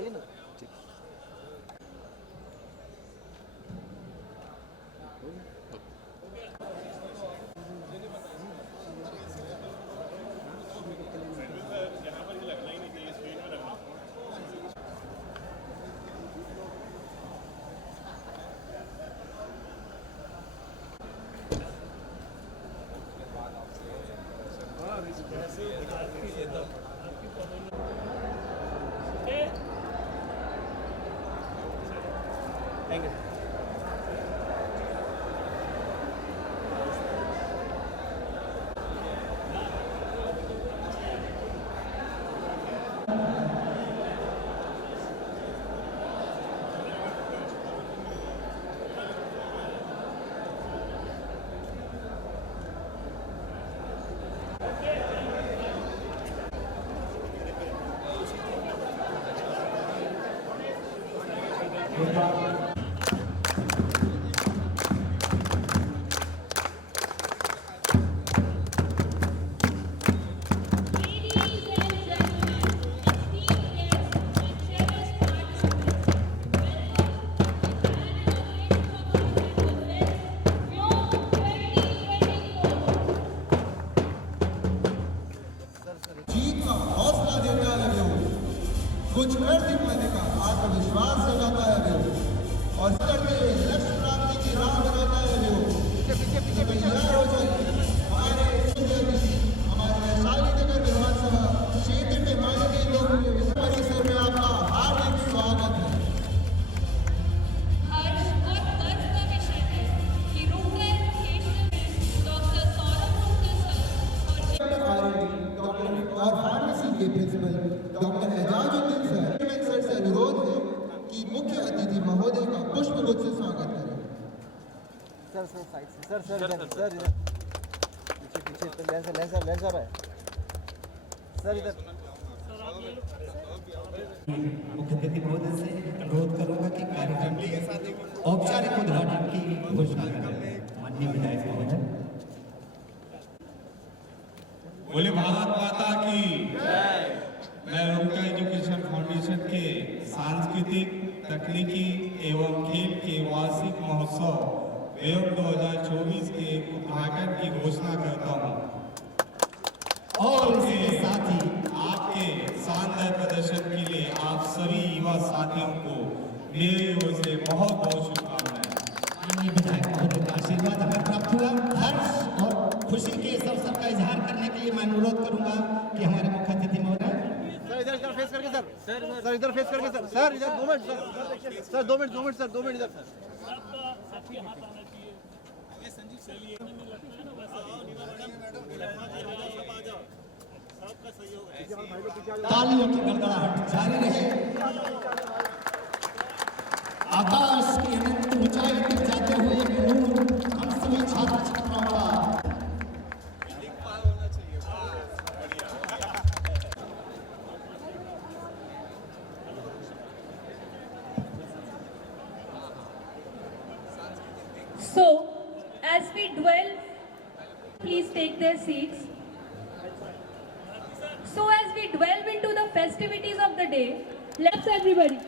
आगे ना। Thank you. जीत का हौसला देता है वो, कुछ कर दिखाने का आत्मविश्वास जगाता है वो, और करते हुए लक्ष्य प्राप्ति की राह बनाता है वो। तैयार हो जाइए, हमारे वैशाली नगर विधानसभा क्षेत्र के माननीय लोग परिसर में आपका हार्दिक स्वागत है। आज बहुत गर्व का विषय है कि रूरल क्षेत्र में डॉक्टर सौरभ मुक्ता सर और फार्मेसी के प्रिंसिपल डॉक्टर एजाजुद्दीन सर से अनुरोध है कि मुख्य अतिथि महोदय का पुष्प गुच्छ से स्वागत करें। सर साइड से सर इधर पीछे लेंसर है सर इधर। मुख्य अतिथि महोदय से अनुरोध करूंगा कि कार्यक्रम के औपचारिक उद्घाटन की घोषणा करें। माननीय विधायक महोदय। बोले भारत माता की जय। मैं रुका एजुकेशन फाउंडेशन के सांस्कृतिक तकनीकी एवं खेल के वार्षिक महोत्सव एवं 2024 के उद्घाटन की घोषणा करता हूं और इसके साथ ही आपके शानदार प्रदर्शन के लिए आप सभी युवा साथियों को मेरी ओर से बहुत बहुत शुभकामनाएं। माननीय विधायक महोदय का आशीर्वाद हमें प्राप्त हुआ। हर्ष और खुशी के इस अवसर का इजहार करने के लिए मैं अनुरोध करूंगा कि हमारे मुख्य अतिथि महोदय इधर फेस करके सर इधर फेस करके सर इधर 2 मिनट सर 2 मिनट इधर सर। तालियों की गड़गड़ाहट जारी रहे। आकाश की अनंत ऊंचाई तक जाते हुए नूर हम सभी छात्र छात्राओं का So, as we dwell, please take their seats. So, as we delve into the festivities of the day, let's everybody.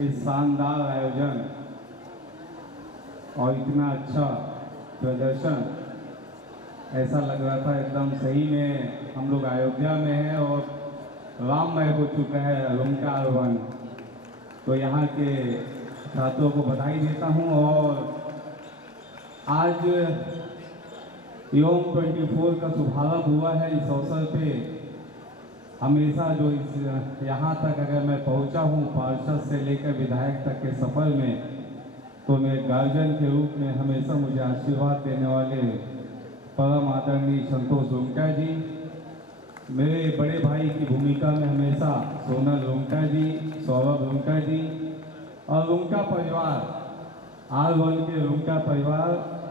इस शानदार आयोजन और इतना अच्छा प्रदर्शन, ऐसा लग रहा था एकदम सही में हम लोग अयोध्या में हैं और राममय हो चुका है ओमकार वन। तो यहाँ के छात्रों को बधाई देता हूँ। और आज योग 24 का शुभारंभ हुआ है। इस अवसर पे हमेशा जो इस यहाँ तक अगर मैं पहुँचा हूँ पार्षद से लेकर विधायक तक के सफ़र में, तो मैं गार्जियन के रूप में हमेशा मुझे आशीर्वाद देने वाले परम आदरणीय संतोष रुंगटा जी, मेरे बड़े भाई की भूमिका में हमेशा सोनल रुंगटा जी, सौरभ रुंगटा जी और रुंगटा परिवार, R1 के रुंगटा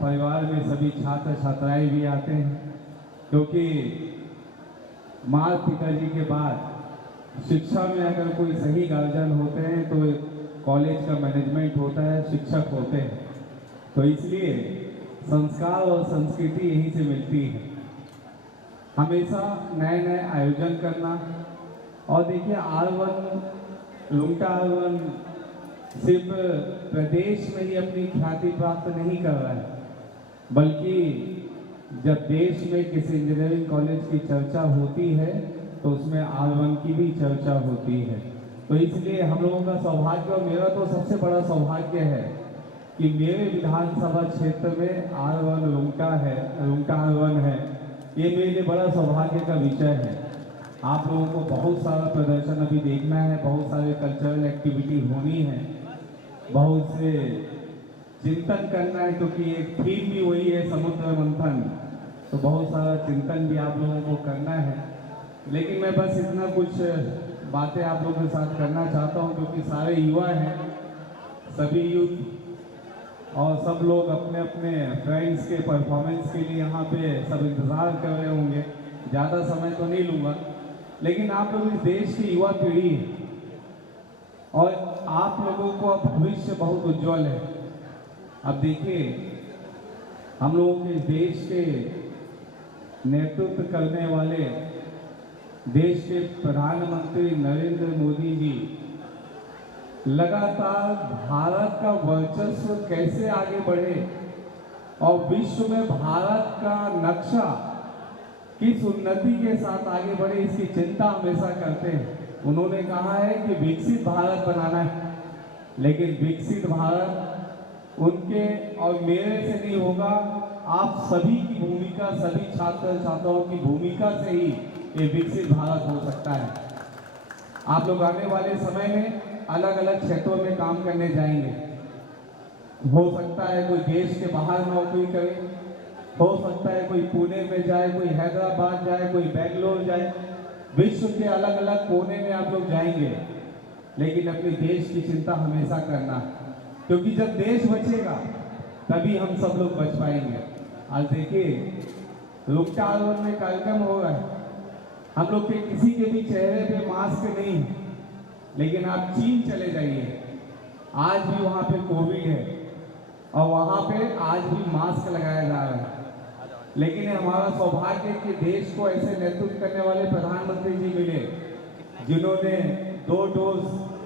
परिवार में सभी छात्र छात्राएं भी आते हैं, क्योंकि माँ पिताजी के बाद शिक्षा में अगर कोई सही गार्जियन होते हैं तो कॉलेज का मैनेजमेंट होता है, शिक्षक होते हैं। तो इसलिए संस्कार और संस्कृति यहीं से मिलती है। हमेशा नए नए आयोजन करना। और देखिए R1 रुंगटा R1 सिर्फ प्रदेश में ही अपनी ख्याति प्राप्त नहीं कर रहा है, बल्कि जब देश में किसी इंजीनियरिंग कॉलेज की चर्चा होती है तो उसमें R1 की भी चर्चा होती है। तो इसलिए हम लोगों का सौभाग्य, और मेरा तो सबसे बड़ा सौभाग्य है कि मेरे विधानसभा क्षेत्र में R1 रुंगटा R1 है। ये मेरे लिए बड़ा सौभाग्य का विषय है। आप लोगों को बहुत सारा प्रदर्शन अभी देखना है, बहुत सारे कल्चरल एक्टिविटी होनी है, बहुत से चिंतन करना है, क्योंकि एक थीम भी वही है समुद्र मंथन। तो बहुत सारा चिंतन भी आप लोगों को करना है। लेकिन मैं बस इतना कुछ बातें आप लोगों के साथ करना चाहता हूं, क्योंकि सारे युवा हैं, सभी यूथ और सब लोग अपने अपने फ्रेंड्स के परफॉर्मेंस के लिए यहाँ पे सब इंतज़ार कर रहे होंगे। ज़्यादा समय तो नहीं लूँगा, लेकिन आप लोग इस देश की युवा पीढ़ी है और आप लोगों का भविष्य बहुत उज्जवल है। अब देखिए, हम लोगों के देश के नेतृत्व करने वाले देश के प्रधानमंत्री नरेंद्र मोदी जी लगातार भारत का वर्चस्व कैसे आगे बढ़े और विश्व में भारत का नक्शा किस उन्नति के साथ आगे बढ़े इसकी चिंता हमेशा करते हैं। उन्होंने कहा है कि विकसित भारत बनाना है, लेकिन विकसित भारत उनके और मेरे से नहीं होगा, आप सभी की भूमिका, सभी छात्र छात्राओं की भूमिका से ही ये विकसित भारत हो सकता है। आप लोग आने वाले समय में अलग अलग क्षेत्रों में काम करने जाएंगे। हो सकता है कोई देश के बाहर नौकरी करे, हो सकता है कोई पुणे में जाए, कोई हैदराबाद जाए, कोई बेंगलोर जाए, विश्व के अलग अलग कोने में आप लोग जाएंगे, लेकिन अपने देश की चिंता हमेशा करना, क्योंकि जब देश बचेगा तभी हम सब लोग बच पाएंगे। आज देखिए रुकटा आंदोलन में कार्यक्रम हो रहा है, हम लोग के किसी के भी चेहरे पे मास्क नहीं है, लेकिन आप चीन चले जाइए, आज भी वहाँ पे कोविड है और वहाँ पे आज भी मास्क लगाया जा रहा है। लेकिन हमारा सौभाग्य कि देश को ऐसे नेतृत्व करने वाले प्रधानमंत्री जी मिले, जिन्होंने 2 डोज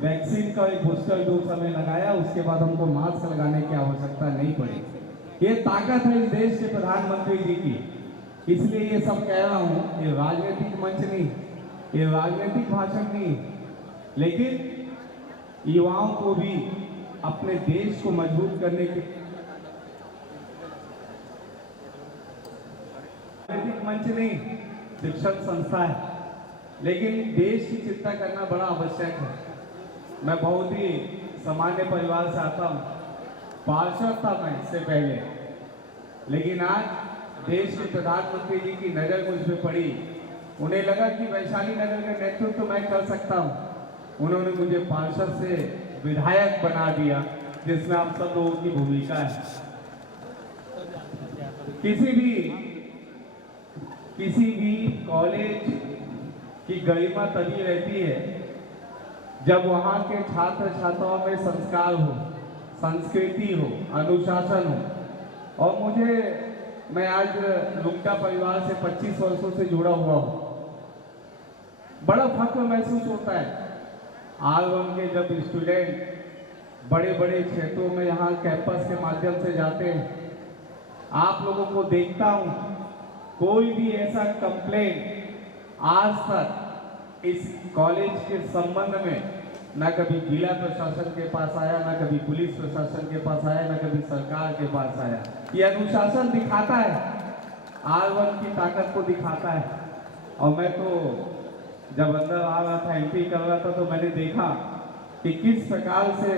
वैक्सीन का एक बूस्टर डोज हमें लगाया, उसके बाद हमको मास्क लगाने की आवश्यकता नहीं पड़ी। ये ताकत है इस देश के प्रधानमंत्री जी की। इसलिए ये सब कह रहा हूँ, ये राजनीतिक मंच नहीं, ये राजनीतिक भाषण नहीं, लेकिन युवाओं को भी अपने देश को मजबूत करने के राजनीतिक मंच नहीं, शिक्षण संस्था है, लेकिन देश की चिंता करना बड़ा आवश्यक है। मैं बहुत ही सामान्य परिवार से आता हूँ, पार्षद था मैं इससे पहले, लेकिन आज देश के प्रधानमंत्री जी की नज़र मुझ पे पड़ी। उन्हें लगा कि वैशाली नगर का नेतृत्व तो मैं कर सकता हूँ। उन्होंने मुझे पार्षद से विधायक बना दिया, जिसमें आप सब लोगों की भूमिका है। किसी भी कॉलेज की गरिमा तभी रहती है जब वहाँ के छात्र छात्राओं में संस्कार हो, संस्कृति हो, अनुशासन हो। और मैं आज रुकटा परिवार से 25 वर्षों से जुड़ा हुआ हूँ। बड़ा फख्र महसूस होता है R1 के जब स्टूडेंट बड़े बड़े क्षेत्रों में यहाँ कैंपस के माध्यम से जाते हैं। आप लोगों को देखता हूँ, कोई भी ऐसा कंप्लेंट आज तक इस कॉलेज के संबंध में ना कभी जिला प्रशासन के पास आया, ना कभी पुलिस प्रशासन के पास आया, ना कभी सरकार के पास आया। ये अनुशासन दिखाता है, R1 की ताकत को दिखाता है। और मैं तो जब अंदर आ रहा था, एंट्री कर रहा था, तो मैंने देखा कि किस प्रकार से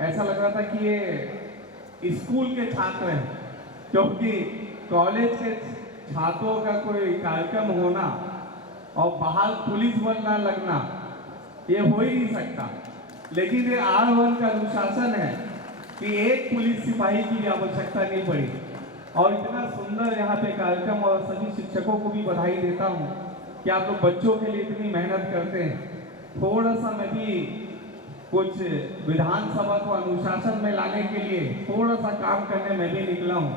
ऐसा लग रहा था कि ये स्कूल के छात्र हैं, क्योंकि कॉलेज के छात्रों का कोई कार्यक्रम होना और बाहर पुलिस बल ना लगना, ये हो ही नहीं सकता। लेकिन ये R1 का अनुशासन है कि एक पुलिस सिपाही की भी आवश्यकता नहीं पड़ी। और इतना सुंदर यहाँ पे कार्यक्रम, और सभी शिक्षकों को भी बधाई देता हूँ कि आप लोग बच्चों के लिए इतनी मेहनत करते हैं। थोड़ा सा मैं भी कुछ विधानसभा को अनुशासन में लाने के लिए थोड़ा सा काम करने में भी निकला हूँ।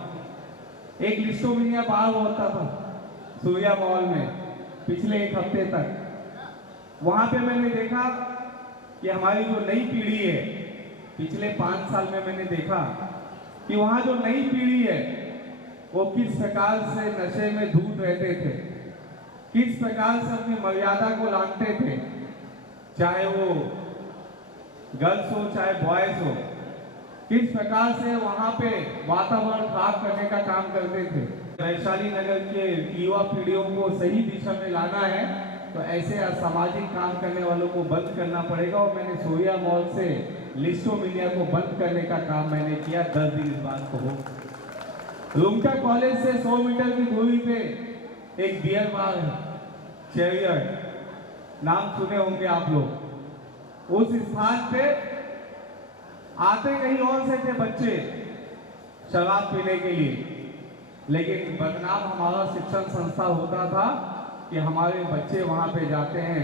एक लिस्टोमिनिया बार होता था सूर्या मॉल में पिछले 1 हफ्ते तक। वहाँ पे मैंने देखा कि हमारी जो नई पीढ़ी है, पिछले 5 साल में मैंने देखा कि वहाँ जो नई पीढ़ी है वो किस प्रकार से नशे में धूत रहते थे, किस प्रकार से अपनी मर्यादा को लांघते थे, चाहे वो गर्ल्स हो चाहे बॉयज हो, किस प्रकार से वहाँ पे वातावरण खराब करने का काम करते थे। वैशाली नगर के युवा पीढ़ियों को सही दिशा में लाना है तो ऐसे असामाजिक काम करने वालों को बंद करना पड़ेगा। और मैंने सूर्या मॉल से लिस्टोमिनिया को बंद करने का काम मैंने किया। 10 दिन इस बात को हो। रुकटा कॉलेज से 100 मीटर की दूरी पे एक बियर बार है, चेरियर, नाम सुने होंगे आप लोग। उस स्थान पे आते कहीं और से थे बच्चे शराब पीने के लिए, लेकिन बदनाम हमारा शिक्षण संस्था होता था कि हमारे बच्चे वहाँ पे जाते हैं,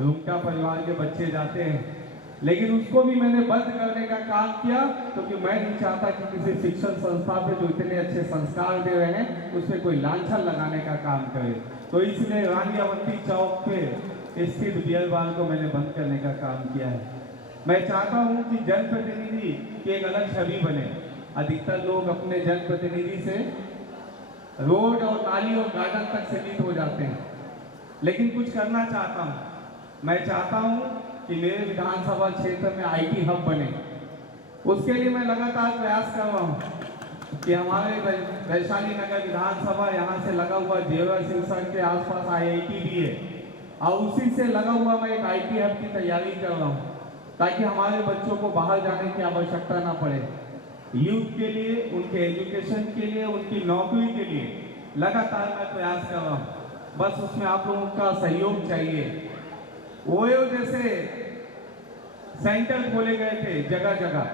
रुकटा परिवार के बच्चे जाते हैं। लेकिन उसको भी मैंने बंद करने का काम किया, क्योंकि मैं नहीं चाहता कि किसी शिक्षण संस्था पे जो इतने अच्छे संस्कार दे रहे हैं उस पर कोई लांछन लगाने का काम करे। तो इसलिए रानी अवंती चौक पे स्थित बियर बार को मैंने बंद करने का काम किया है। मैं चाहता हूँ कि जनप्रतिनिधि की एक अलग छवि बने। अधिकतर लोग अपने जनप्रतिनिधि से रोड और नाली और गार्डन तक सीमित हो जाते हैं। लेकिन कुछ करना चाहता हूँ। मैं चाहता हूँ कि मेरे विधानसभा क्षेत्र में IT हब बने। उसके लिए मैं लगातार प्रयास कर रहा हूँ कि हमारे वैशाली नगर विधानसभा यहाँ से लगा हुआ जेवर सिंह सड़क के आसपास IIT भी है और उसी से लगा हुआ मैं एक IT हब की तैयारी कर रहा हूँ ताकि हमारे बच्चों को बाहर जाने की आवश्यकता ना पड़े। यूथ के लिए, उनके एजुकेशन के लिए, उनकी नौकरी के लिए लगातार मैं प्रयास कर रहा हूँ। बस उसमें आप लोगों का सहयोग चाहिए। ओयो जैसे सेंटर खोले गए थे जगह जगह,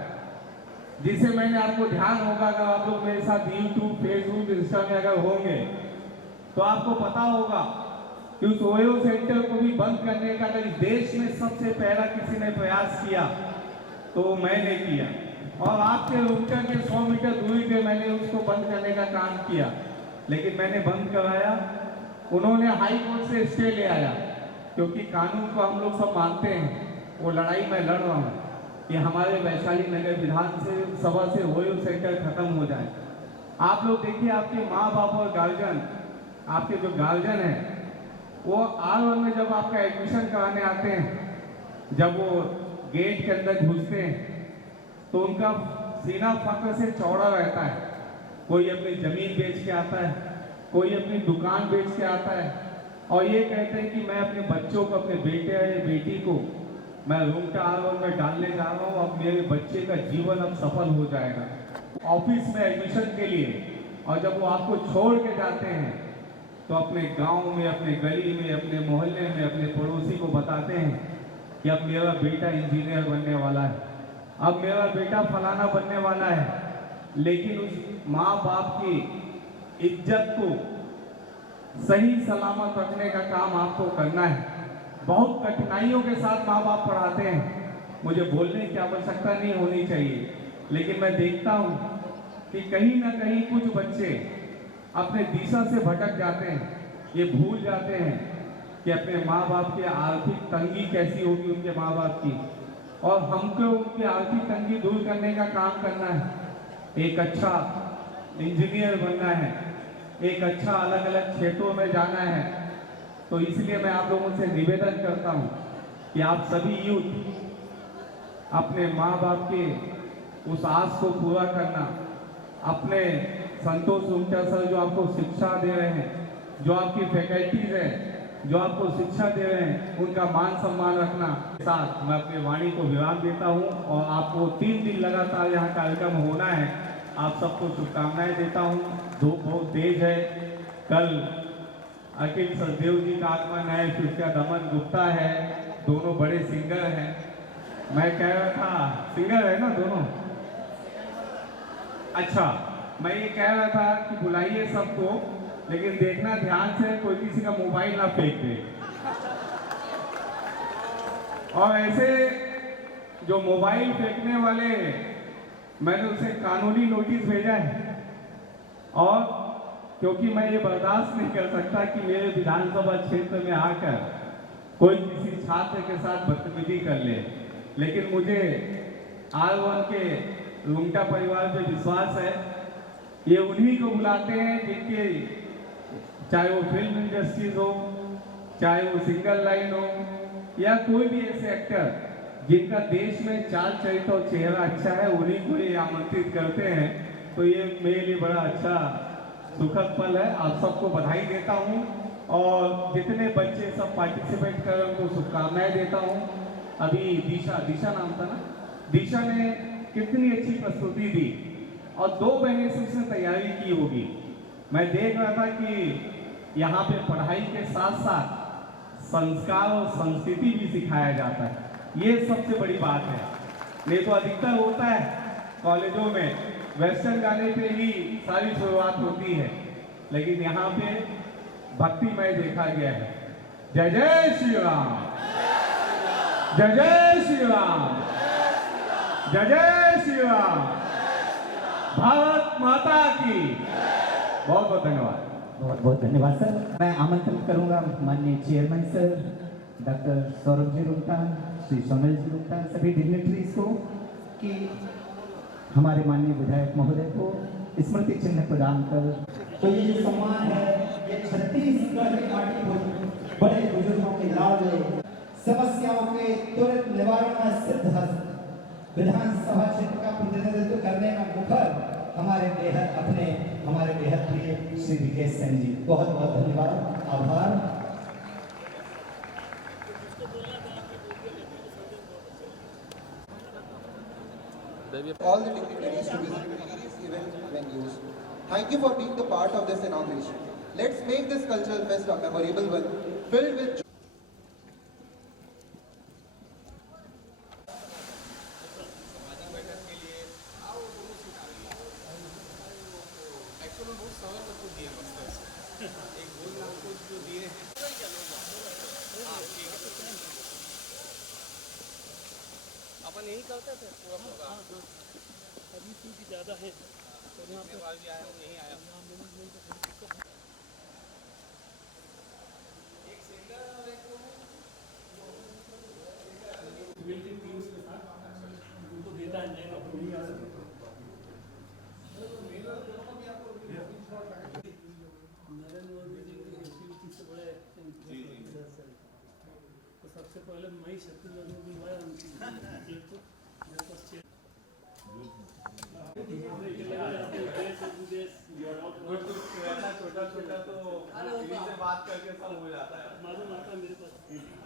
जिसे मैंने आपको ध्यान होगा, अगर आप लोग मेरे साथ यूट्यूब, फेसबुक, इंस्टा में अगर होंगे तो आपको पता होगा कि उस ओयो सेंटर को भी बंद करने का अगर इस देश में सबसे पहला किसी ने प्रयास किया तो मैंने किया और आपके रुमटा के 100 मीटर दूरी पे मैंने उसको बंद करने का काम किया। लेकिन मैंने बंद कराया, उन्होंने हाई कोर्ट से स्टे ले आया क्योंकि कानून को हम लोग सब मानते हैं। वो लड़ाई मैं लड़ रहा हूँ कि हमारे वैशाली नगर विधानसभा से ओयो सेंटर खत्म हो जाए। आप लोग देखिए, आपके माँ बाप और गार्जियन, आपके जो गार्जियन हैं वो R1 में जब आपका एडमिशन कराने आते हैं, जब वो गेट के अंदर घुसते हैं तो उनका सीना फख्र से चौड़ा रहता है। कोई अपनी जमीन बेच के आता है, कोई अपनी दुकान बेच के आता है और ये कहते हैं कि मैं अपने बच्चों को, अपने बेटे या बेटी को मैं रूमटा R1 में डालने जा रहा हूँ, अब मेरे बच्चे का जीवन अब सफल हो जाएगा। ऑफिस में एडमिशन के लिए, और जब वो आपको छोड़ के जाते हैं तो अपने गांव में, अपने गली में, अपने मोहल्ले में, अपने पड़ोसी को बताते हैं कि अब मेरा बेटा इंजीनियर बनने वाला है, अब मेरा बेटा फलाना बनने वाला है। लेकिन उस माँ बाप की इज्जत को सही सलामत रखने का काम आपको करना है। बहुत कठिनाइयों के साथ माँ बाप पढ़ाते हैं, मुझे बोलने की आवश्यकता नहीं होनी चाहिए, लेकिन मैं देखता हूँ कि कहीं ना कहीं कुछ बच्चे अपने दिशा से भटक जाते हैं। ये भूल जाते हैं कि अपने माँ बाप की आर्थिक तंगी कैसी होगी उनके माँ बाप की, और हमको उनकी आर्थिक तंगी दूर करने का काम करना है। एक अच्छा इंजीनियर बनना है, एक अच्छा अलग अलग क्षेत्रों में जाना है। तो इसलिए मैं आप लोगों से निवेदन करता हूँ कि आप सभी यूथ अपने माँ बाप के उस आस को पूरा करना, अपने संतोष रूमटा सर जो आपको शिक्षा दे रहे हैं, जो आपकी फैकल्टीज हैं जो आपको शिक्षा दे रहे हैं, उनका मान सम्मान रखना। साथ मैं अपनी वाणी को विराम देता हूँ और आपको 3 दिन लगातार यहाँ कार्यक्रम होना है। आप सबको शुभकामनाएं देता हूँ। धूप बहुत तेज है। कल अखिल सचदेव जी का आगमन है, फिर उसका दमन गुप्ता है, दोनों बड़े सिंगर हैं। मैं कह रहा था, सिंगर है ना दोनों? अच्छा, मैं ये कह रहा था कि बुलाइए सबको, लेकिन देखना ध्यान से कोई किसी का मोबाइल ना फेंक दे। और ऐसे जो मोबाइल फेंकने वाले, मैंने उसे कानूनी नोटिस भेजा है। और क्योंकि मैं ये बर्दाश्त नहीं कर सकता कि मेरे विधानसभा क्षेत्र में आकर कोई किसी छात्र के साथ बदतमीजी कर ले, लेकिन मुझे R1 के रूमटा परिवार पे विश्वास है। ये उन्हीं को बुलाते हैं जिनके, चाहे वो फिल्म इंडस्ट्रीज हो, चाहे वो सिंगल लाइन हो, या कोई भी ऐसे एक्टर जिनका देश में चाल चरित्र और चेहरा अच्छा है, उन्हीं को ये आमंत्रित करते हैं। तो ये मेरे लिए बड़ा अच्छा सुखद पल है। आप सबको बधाई देता हूँ और जितने बच्चे सब पार्टिसिपेट कर रहे हैं उनको शुभकामनाएं देता हूँ। अभी दिशा नाम था ना, दिशा ने कितनी अच्छी प्रस्तुति दी और 2 महीने से उसने तैयारी की होगी। मैं देख रहा था कि यहाँ पे पढ़ाई के साथ साथ संस्कार और संस्कृति भी सिखाया जाता है। ये सबसे बड़ी बात है। नहीं तो अधिकतर होता है कॉलेजों में वेस्टर्न गाने पे ही सारी शुरुआत होती है, लेकिन यहाँ पे भक्तिमय देखा गया है। जय जय श्री राम, जय जय श्री राम, जय जय श्री राम, भारत माता की। बहुत बहुत धन्यवाद। बहुत बहुत धन्यवाद सर। मैं आमंत्रित करूंगा माननीय chairman sir doctor Saurabh ji रूमटा, Shri Sonal जी रूमटा, सभी डिग्नेटरीज को कि हमारे माननीय विधायक महोदय को स्मृति चिन्ह प्रदान कर। तो ये जो सम्मान है ये छत्तीसगढ़ की माटी को बड़े बुजुर्गों के लाभ में समस्याओं के तुरंत निवारण में सिद्धहस्त विधानसभा क्षेत्र का प्रतिनिधित्व करने में मुखर हमारे बेहद प्रिय श्री विकेश सेन जी, बहुत बहुत धन्यवाद, आभार। all the dignitaries to visit these event venues. Thank you for being the part of this inauguration. Let's make this cultural fest a memorable one, filled with अपन यही करते थे पूरा प्रोग्राम। अभी क्योंकि ज़्यादा है तो यहाँ पे बार भी आया हूँ, यहीं आया हूँ। एक सिंगर और एक बिल्डिंग टीम्स के साथ उनको देता है नए अपनी आ सकते नरेंद्र मोदी जी की शिवजी से बड़े तो सबसे पहले मई छत्तीसगढ़ में बुलवाया उनकी एक तो छोटा छोटा तो से बात करके सब हो जाता है। मालूम आता है मेरे पास।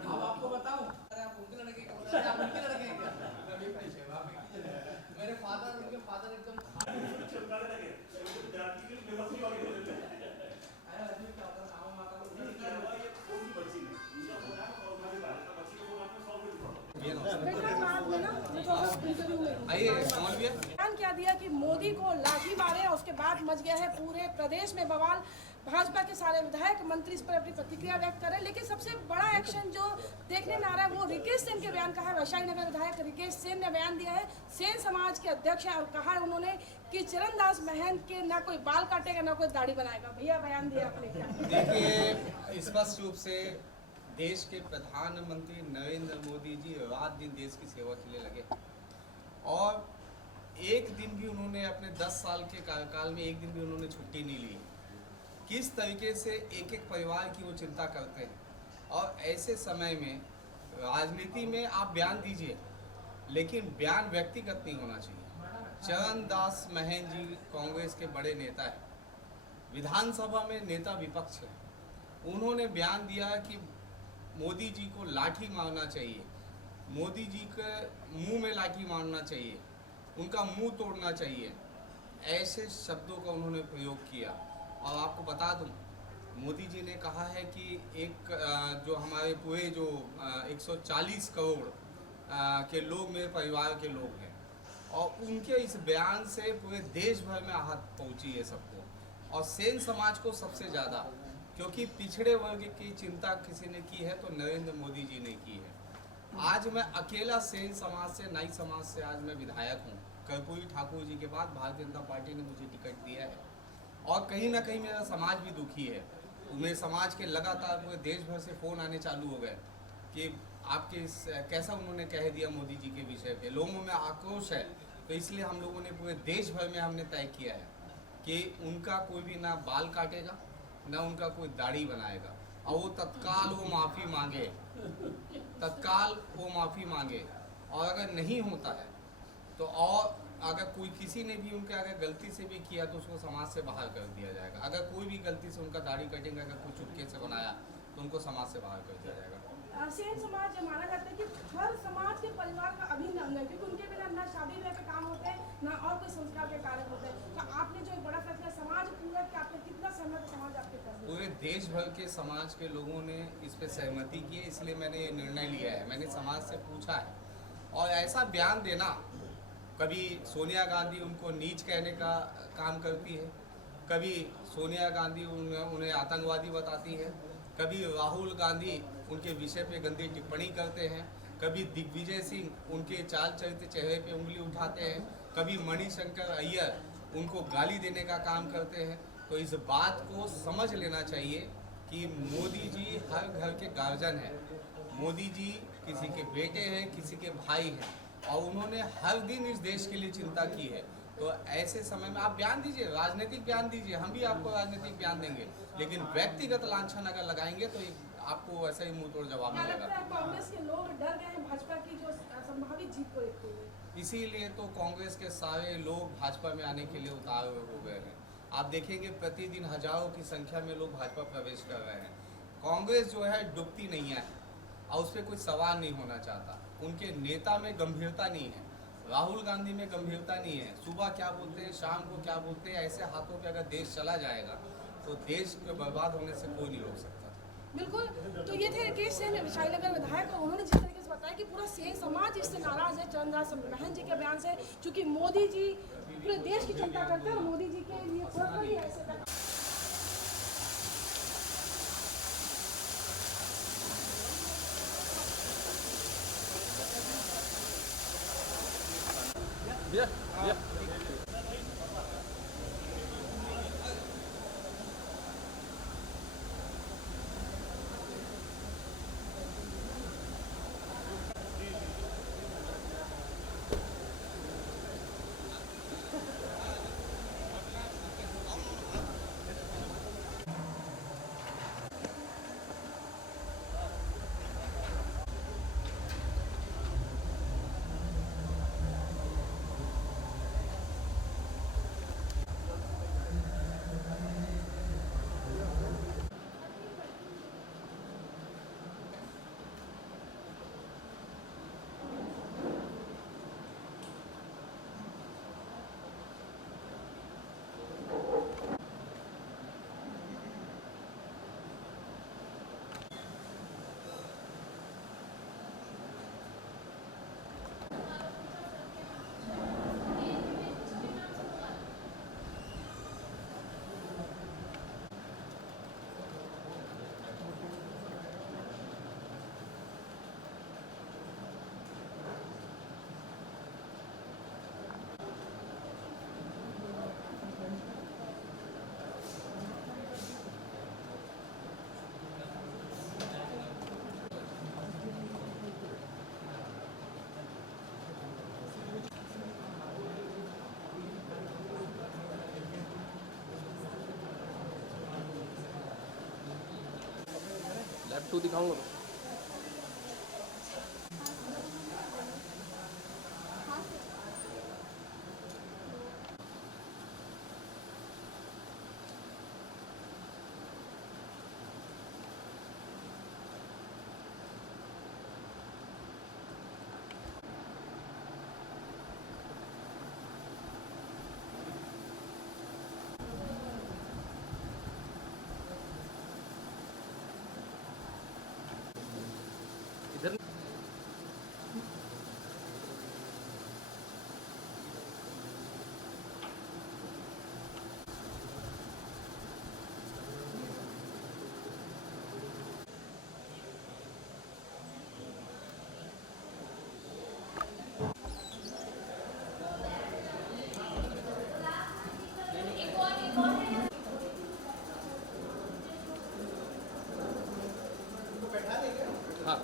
अब आपको बताऊं, अरे आप उनके लड़के क्या? आप उनके लड़के हैं क्या? मेरे उनके फादर एकदम बयान क्या दिया कि मोदी को लाठी मारे, उसके बाद मच गया है पूरे प्रदेश में बवाल। भाजपा के सारे विधायक मंत्री इस पर अपनी प्रतिक्रिया व्यक्त करें, लेकिन सबसे बड़ा एक्शन जो देखने में आ रहा है वो रिकेश सेन के बयान का है। वैशाली नगर विधायक रिकेश सेन ने बयान दिया है, सेन समाज के अध्यक्ष हैं, और कहा है उन्होंने कि चरणदास महंत के ना कोई बाल काटेगा ना कोई दाढ़ी बनाएगा। भैया बयान दिया आपने क्या? देखिए, स्पष्ट रूप से देश के प्रधानमंत्री नरेंद्र मोदी जी रात दिन देश की सेवा के लिए लगे, और एक दिन भी उन्होंने अपने 10 साल के कार्यकाल में एक दिन भी उन्होंने छुट्टी नहीं ली। किस तरीके से एक एक परिवार की वो चिंता करते हैं, और ऐसे समय में राजनीति में आप बयान दीजिए, लेकिन बयान व्यक्तिगत नहीं होना चाहिए। चरणदास महंत जी कांग्रेस के बड़े नेता हैं, विधानसभा में नेता विपक्ष है, उन्होंने बयान दिया कि मोदी जी को लाठी मारना चाहिए, मोदी जी के मुंह में लाठी मारना चाहिए, उनका मुंह तोड़ना चाहिए, ऐसे शब्दों का उन्होंने प्रयोग किया। और आपको बता दूं, मोदी जी ने कहा है कि एक जो हमारे पूरे जो 140 करोड़ के लोग मेरे परिवार के लोग हैं, और उनके इस बयान से पूरे देश भर में आहत पहुंची है सबको, और सेन समाज को सबसे ज़्यादा, क्योंकि पिछड़े वर्ग की चिंता किसी ने की है तो नरेंद्र मोदी जी ने की है। आज मैं अकेला सेन समाज से, नाई समाज से आज मैं विधायक हूँ। कर्पूरी ठाकुर जी के बाद भारतीय जनता पार्टी ने मुझे टिकट दिया है, और कहीं ना कहीं मेरा समाज भी दुखी है। मेरे समाज के लगातार पूरे देश भर से फ़ोन आने चालू हो गए कि आपके कैसा उन्होंने कह दिया मोदी जी के विषय पे। लोगों में आक्रोश है, तो इसलिए हम लोगों ने पूरे देश भर में हमने तय किया है कि उनका कोई भी ना बाल काटेगा ना उनका कोई दाढ़ी बनाएगा, और वो तत्काल वो माफ़ी मांगे, और अगर नहीं होता है तो, और अगर कोई किसी ने भी उनके अगर गलती से भी किया तो उसको समाज से बाहर कर दिया जाएगा। अगर कोई भी गलती से उनका दाढ़ी कटिंग अगर कोई चुटके से बनाया तो उनको समाज से बाहर कर दिया जाएगा। सेन समाज माना जाता है कि हर समाज के परिवार का अभिन्न अंग है, क्योंकि उनके बिना ना शादी ब्याह के काम होते हैं ना और कोई संस्कार के कार्य होते हैं। तो आपने जो एक बड़ा फैसला समाज पूरा के आपने कितना सहमत समाज आपके कर पूरे देश भर के समाज के लोगों ने इस पर सहमति की है, इसलिए मैंने ये निर्णय लिया है। मैंने समाज से पूछा है, और ऐसा बयान देना, कभी सोनिया गांधी उनको नीच कहने का काम करती है, कभी सोनिया गांधी उन्हें आतंकवादी बताती है, कभी राहुल गांधी उनके विषय पे गंदी टिप्पणी करते हैं, कभी दिग्विजय सिंह उनके चाल चलते चेहरे पे उंगली उठाते हैं, कभी मणिशंकर अय्यर उनको गाली देने का काम करते हैं। तो इस बात को समझ लेना चाहिए कि मोदी जी हर घर के गार्जियन हैं, मोदी जी किसी के बेटे हैं, किसी के भाई हैं, और उन्होंने हर दिन इस देश के लिए चिंता की है। तो तो ऐसे समय में आप बयान दीजिए, राजनीतिक बयान दीजिए, हम भी आपको राजनीतिक बयान देंगे, लेकिन व्यक्तिगत लांछन अगर लगाएंगे तो आपको वैसा ही मुंह तोड़ जवाब क्या लगता मिलेगा। है कांग्रेस के लोग डर गए हैं भाजपा की जो संभावित जीत को देखते हुए? इसीलिए तो कांग्रेस के सारे लोग भाजपा में आने के लिए उतारू हो गए हैं। आप देखेंगे प्रतिदिन हजारों की संख्या में लोग भाजपा प्रवेश कर रहे हैं। कांग्रेस जो है डूबती नहीं है और उस पर कोई सवाल नहीं होना चाहता। उनके नेता में गंभीरता नहीं है, राहुल गांधी में गंभीरता नहीं है। सुबह क्या बोलते हैं, शाम को क्या बोलते हैं, ऐसे हाथों पे अगर देश चला जाएगा तो देश के बर्बाद होने से कोई नहीं रोक सकता। बिल्कुल। तो ये थे राकेश सेन, विशालनगर विधायक, और उन्होंने जिस तरीके से बताया कि पूरा सेन समाज इससे नाराज है चंद्रदास महंत जी के बयान से, क्योंकि मोदी जी पूरे देश की चिंता करते हैं और मोदी जी के लिए थोड़ा ही ऐसे लैपटॉप दिखाऊंगा। इधर हाँ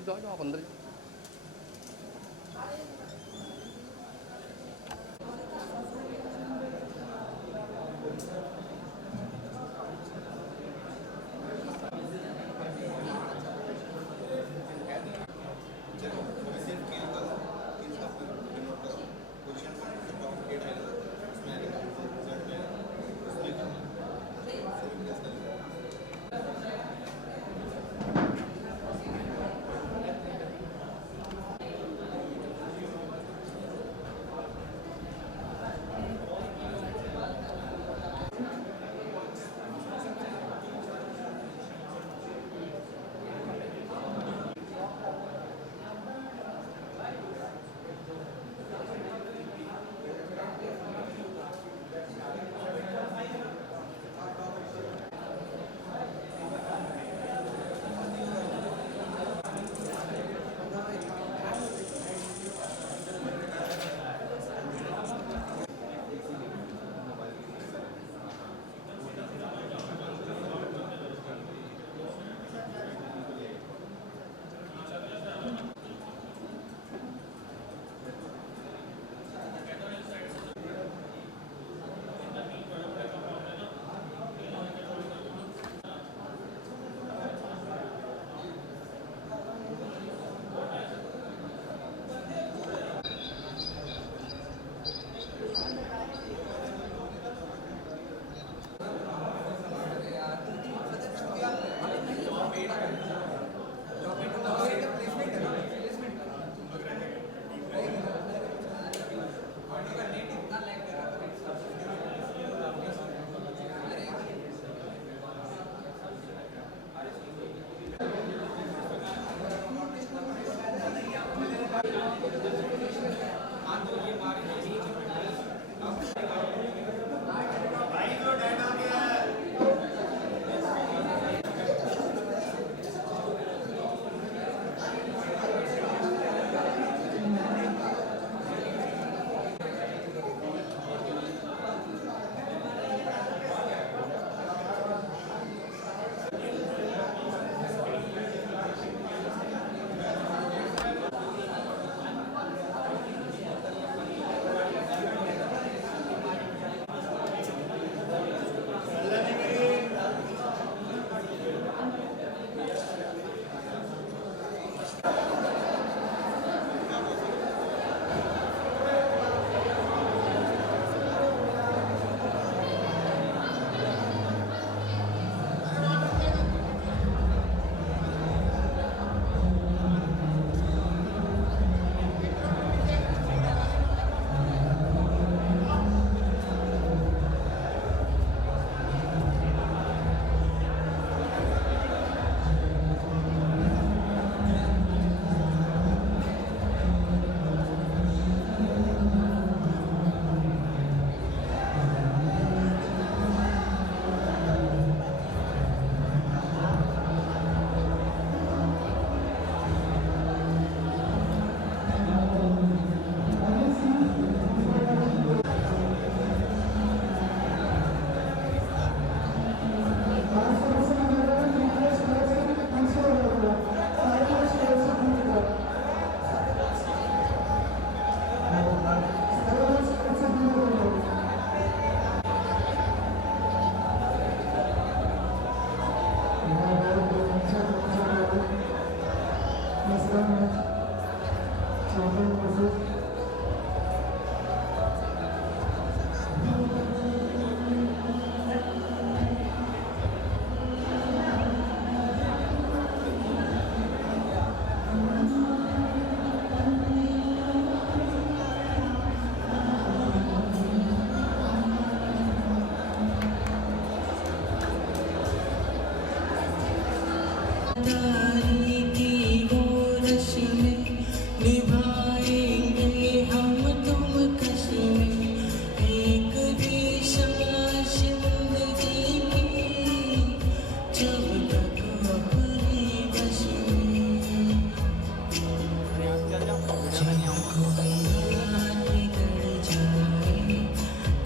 जाओ आप अंदर जाओ।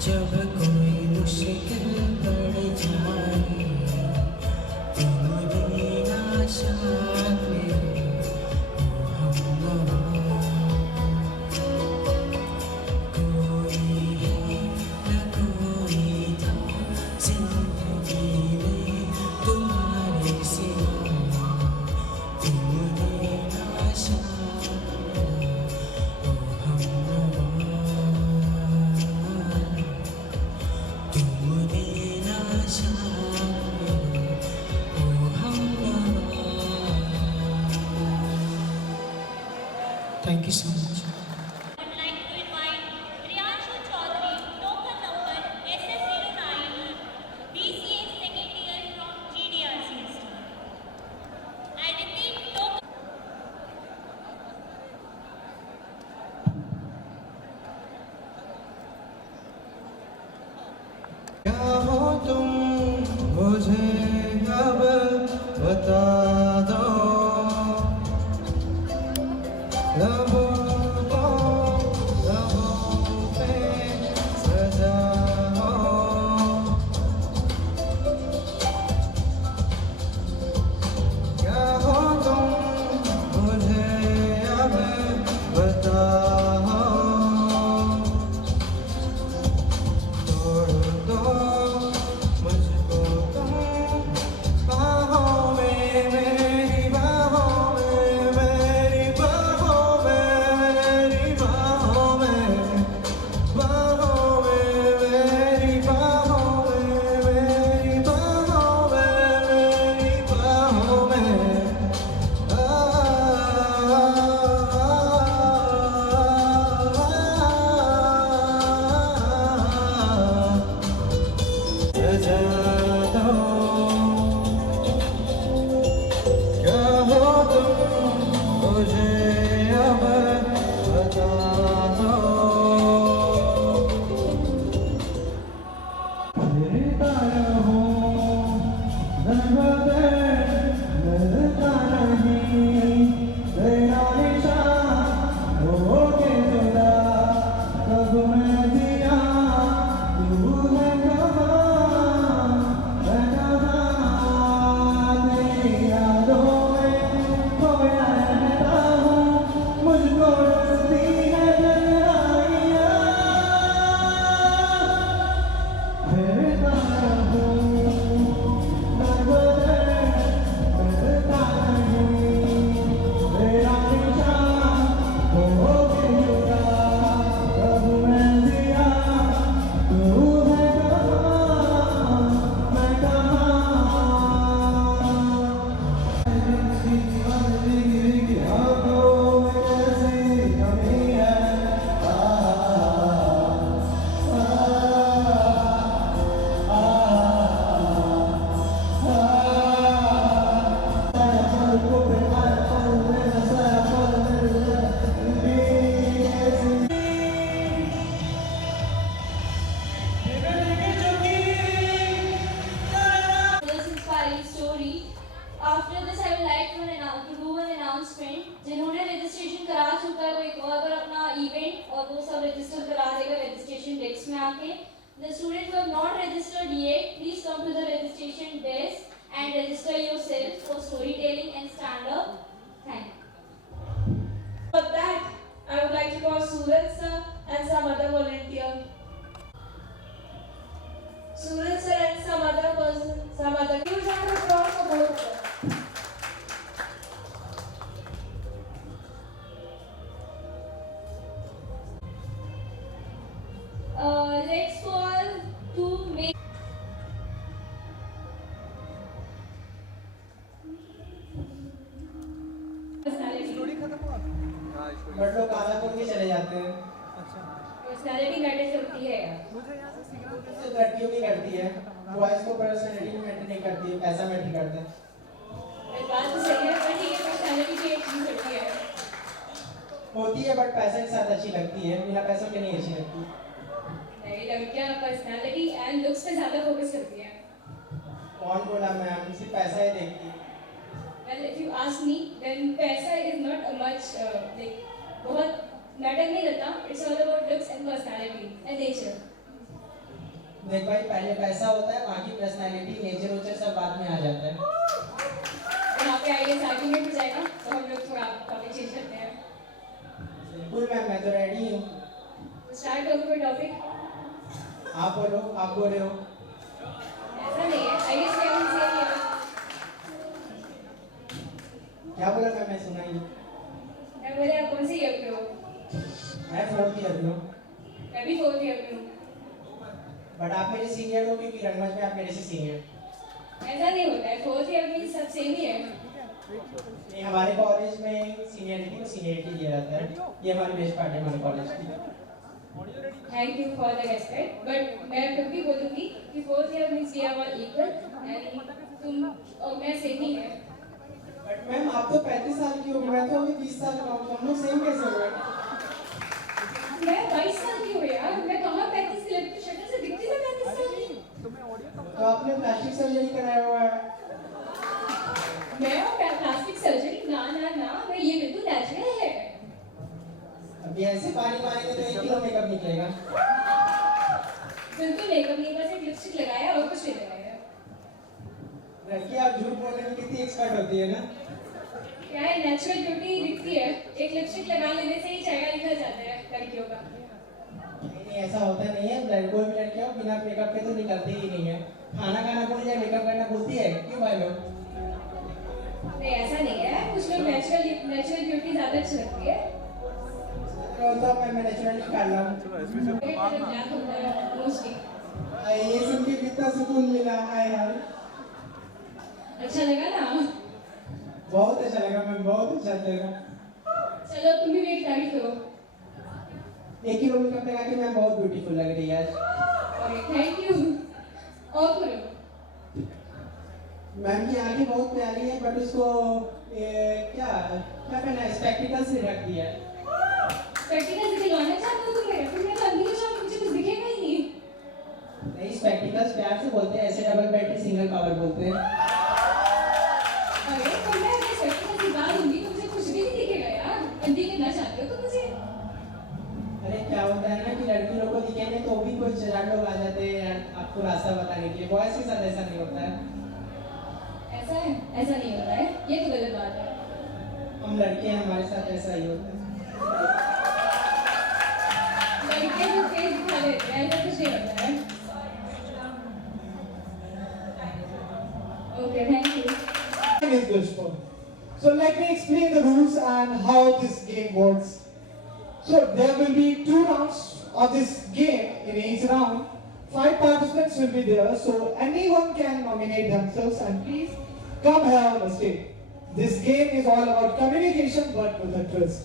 जब कोई मुश्किल पड़ जाए तुम देना शांति Thank you so much. I'd like to invite Priyanshu Chaudhary, token number SS09, BCA second year from GDRCST. I repeat, token. क्या हो तुम मुझे अब बता दो, लबों को लबों पे सजा हो, क्या हो तुम मुझे अब बता तोड़ दो मुझको तुम बाहों में, मेरी बाहों में, मेरी बाहों में, मेरी बाहों में, बाहों में, मेरी बाहों में, मेरी बाहों में, मेरी बाहों में, सजा दो, क्या हो तुम मुझे अब बता दो, मिलता रहूं नर्मदे मिलता नहीं, तेरा निशान हो के जुदा कब मैं दिया, तू है कहाँ, मैं कहाँ, तेरी यादों में खोया रहता हूँ, मुझको रसती है तन्हाइयाँ, फिरता रहूं नर्मदे मिलता नहीं, तेरा निशान हो के जुदा कब मैं दिया, तू है कहाँ, मैं कहाँ, जिंदगी की आंखों में कैसी कमी है, This inspiring story. After this, I would like to do an announcement. जिन्होंने रजिस्ट्रेशन करा चुका है वो एक और बार अपना इवेंट और वो सब रजिस्टर करा देगा रजिस्ट्रेशन डेस्क में आके. The students who have not registered yet, please come to the registration desk and register yourself for storytelling and stand-up. Thank you. For that, I would like to call Suraj sir and some other volunteer. Suraj sir and some other person, some other. Huge round of applause for both of them. Let's call to make. But लोग काला बोल के चले जाते हैं, personality matter करती है यार. तो लड़कियों की करती है, बॉयज को पर्सनैलिटी मैटर नहीं करती है, पैसा मैटर करता है. बात तो सही है पर ठीक है पर्सनालिटी भी एक चीज होती है. होती है बट पैसे के साथ अच्छी लगती है, बिना पैसों के नहीं अच्छी लगती. नहीं लड़कियां पर्सनालिटी एंड लुक्स पे ज्यादा फोकस करती हैं. कौन बोला मैम, सिर्फ पैसा ही देखती है. Well, if you ask me, then पैसा is not a much like बहुत मैटर नहीं करता. It's all about looks and personality and nature. देख भाई, पहले पैसा होता है, बाकी पर्सनैलिटी नेचर वेचर सब बाद में आ जाता है. यहाँ पे आइए आर्गुमेंट हो जाएगा तो हम लोग थोड़ा टॉपिक चेंज करते हैं. बिल्कुल मैम, मैं तो रेडी हूँ. स्टार्ट करो कोई टॉपिक. आप बोलो, आप बोल रहे हो. ऐसा नहीं है. I guess मैं उनसे ही है. क्या बोला मैम, मैं सुना ही नहीं. मैं बोले आप कौन सी ईयर पे हो? मैं 4th ईयर में हूँ. मैं भी 4th ईयर में हूँ. बट आप मेरे सीनियर हो क्योंकि रंगमंच में आप मेरे से सीनियर. ऐसा नहीं होता है. 4th ईयर में सब सेम ही है. नहीं, हमारे कॉलेज में सीनियरिटी को सीनियरिटी दिया जाता है। ये हमारी बेस्ट पार्ट है हमारे कॉलेज की। Thank you for the respect, but मैं फिर भी बोलूँगी कि 4th year means we are all equal and तुम और मैं सेम ही है। बट मैम आप तो 35 साल की हो गई, मैं तो अभी 20 साल का हूँ, तो हम लोग सेम कैसे हो गए? मैं 22 साल की हूँ यार, मैं कहाँ 35 की लगती हूँ, शक्ल से दिखती है 35 साल की। तो आपने प्लास्टिक सर्जरी कराया हुआ है। मैं और प्लास्टिक सर्जरी ना ना ना, मैं ये बिल्कुल नेचुरल है। अभी ऐसे पानी मारेंगे तो 1 किलो मेकअप निकलेगा। बिल्कुल मेकअप नहीं, बस एक लिपस्टिक लगाया और कुछ नहीं लगाया। लड़की आप झूठ बोलने में कितनी एक्सपर्ट होती है ना? क्या है, नेचुरल ब्यूटी दिखती है, एक लिपस्टिक लगा लेने से ही चेहरा निखर जाता है लड़कियों का। नहीं, ऐसा होता नहीं है। कोई भी लड़कियां बिना मेकअप के तो निकलती ही नहीं है। खाना खाना भूल जाए, मेकअप करना भूलती है, क्यों भाई लोग? नहीं ऐसा नहीं है, कुछ लोग नेचुरल ब्यूटी ज्यादा अच्छी लगती है। तो मैं नेचुरली कर रहा हूँ। ये सुन के कितना सुकून मिला है यार। अच्छा लगा ना? बहुत अच्छा लगा मैम, बहुत अच्छा लगा। चलो तुम भी मेरी तारीफ करो। 1 किलो मेकअप लगा के मैं बहुत ब्यूटीफुल लग रही है आज। Thank you. और करो। मैम की आंखें बहुत प्यारी है, बट उसको क्या करना है, स्पेक्टिकल्स से रख दिया है। स्पेक्टिकल्स से दिलवाना चाहते हो तुम मेरा? तुम मेरा अंधी हो जाओ, मुझे कुछ दिखेगा ही नहीं। नहीं, स्पेक्टिकल्स प्यार से बोलते हैं, ऐसे डबल बैटरी सिंगल पावर बोलते हैं। अरे तो मैं अगर स्पेक्टिकल्स निकाल दूंगी तो मुझे कुछ भी नहीं दिखेगा यार। अंधी करना चाहते हो तुम मुझे? अरे क्या होता है ना कि लड़की लोग को दिखेंगे तो भी कुछ 4 लोग आ जाते हैं आपको रास्ता बताने के लिए। बॉयज के साथ ऐसा नहीं होता है। ऐसा है? ऐसा नहीं होता है, ये तो गलत बात है। हम लड़के हैं, हमारे साथ ऐसा ही होता है। लड़के जो फेस दिखा देते हैं, ऐसा कुछ नहीं होता है। Okay, thank you. Is this for? So let me explain the rules and how this game works. So there will be 2 rounds of this game. In each round, 5 participants will be there. So anyone can nominate themselves and please come here on the stage. This game is all about communication but with a twist.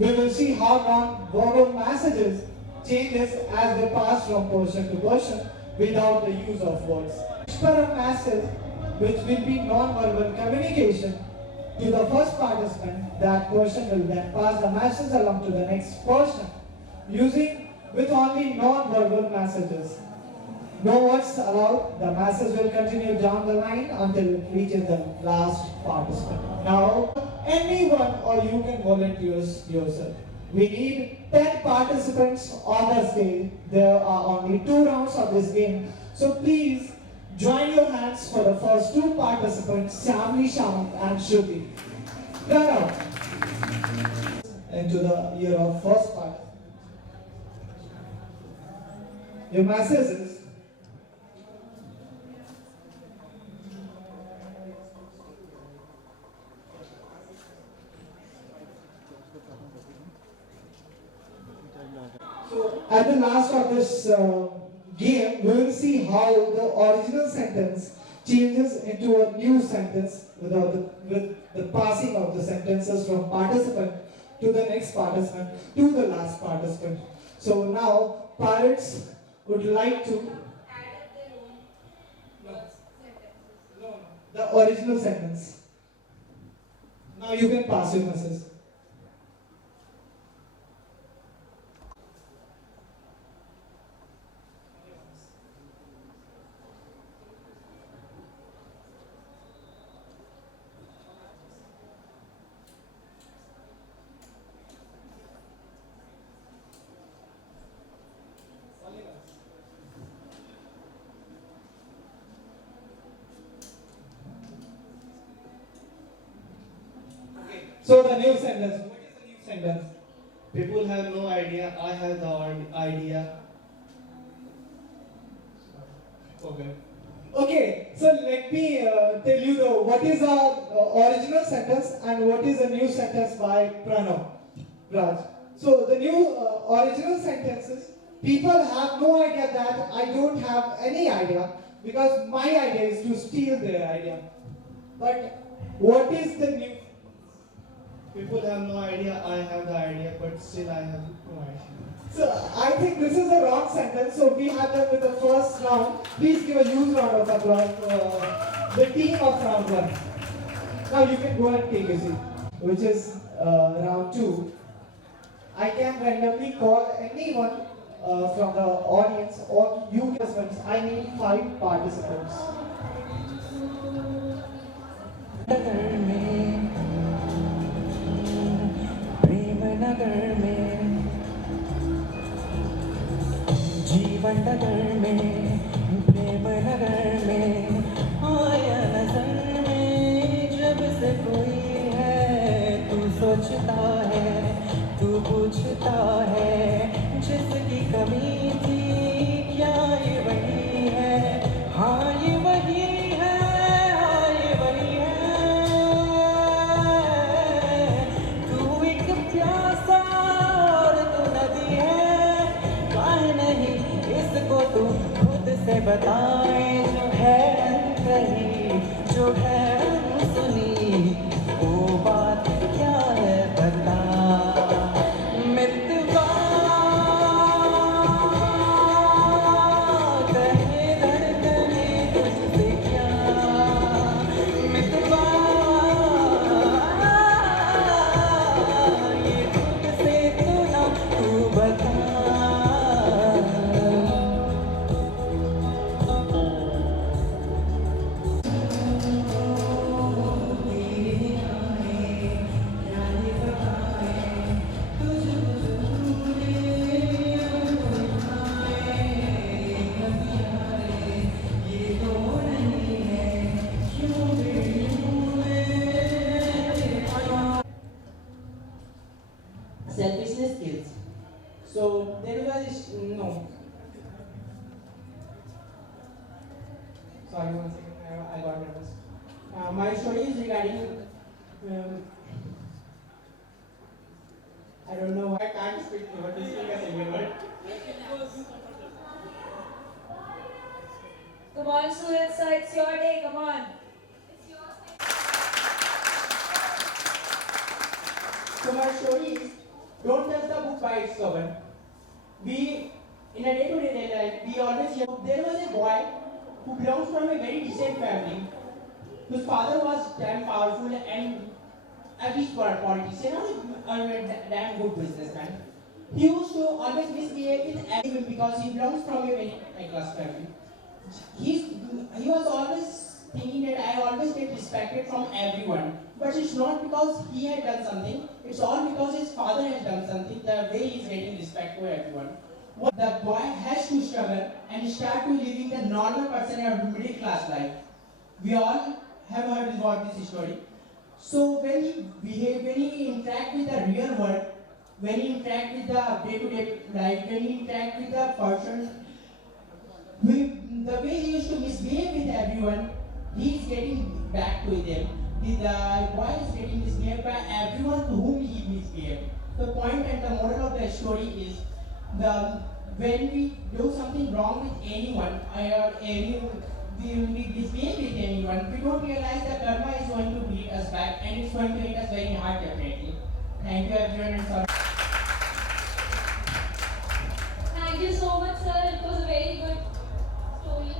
We will see how non-verbal messages changes as they pass from person to person without the use of words. Whisper a message which will be non-verbal communication to the first participant. That person will then pass the message along to the next person using with only non-verbal messages. No words allowed. The message will continue down the line until it reaches the last participant. Now, anyone or you can volunteer yourself. We need 10 participants on the stage. There are only 2 rounds of this game. So please join your hands for the first 2 participants, Shamli Shamant and Shruti. Run out into the year of first part. Your message is at the last of this game, we will see how the original sentence changes into a new sentence with the passing of the sentences from participant to the next participant to the last participant. So now, parents would like to the original sentence. Now you can pass your message. So the new sentence. What is the new sentence? People have no idea. I have the idea. Okay. Okay. So let me tell you what is the original sentence and what is the new sentence by Pranav Raj. So the new original sentences. People have no idea that I don't have any idea because my idea is to steal their idea. But What is the new? People have no idea. I have the idea, but still I have no idea. So I think this is a wrong sentence. So we have done with the first round. Please give a huge round of applause for the team of round 1. Now you can go and take a seat, which is round 2. I can randomly call anyone from the audience or you participants. I need 5 participants. Premnagar में जीवन नगर में प्रेमनगर में आया नजर में जब से कोई है तू सोचता है तू पूछता है जिसकी कमी थी क्या ये वही है हाँ ये वही है हाँ ये वही है तू एक प्यासा और तू नदी है काहे नहीं इसको तू खुद से बताए जो है अनकही जो है अनसुनी वो बात क्या है बता मितवा कहे धड़कने तुझसे क्या मितवा ये खुद से तू ना तू बता Selfishness kills. So there was no. Sorry, one second. I got nervous. My story is regarding. I don't know. I can't speak. What is speak a single word? Come on, students, sir, it's your day. Come on. So my story is, don't judge the book by its cover. We, in a day-to-day life, we always hear, there was a boy who belongs from a very decent family, whose father was damn powerful and a rich politician or a damn good businessman. He used to always misbehave with everyone because he belongs from a very high-class family. He was always thinking that I always get respected from everyone. But it's not because he had done something, it's all because his father has done something, the way he's getting respect for everyone. The boy has to struggle and start to living the normal person or middle class life. We all have heard about this story. So when he interact with the real world, when he interact with the day-to-day life, when he interact with the person, the way he used to misbehave with everyone, he's getting back to them. The boy is getting misbehaved by everyone to whom he misbehaved. The point and the moral of the story is when we do something wrong with anyone or we misbehave with anyone, we don't realize that karma is going to beat us back and it's going to hit us very hard definitely. Thank you everyone and sorry. Thank you so much, sir. It was a very good story.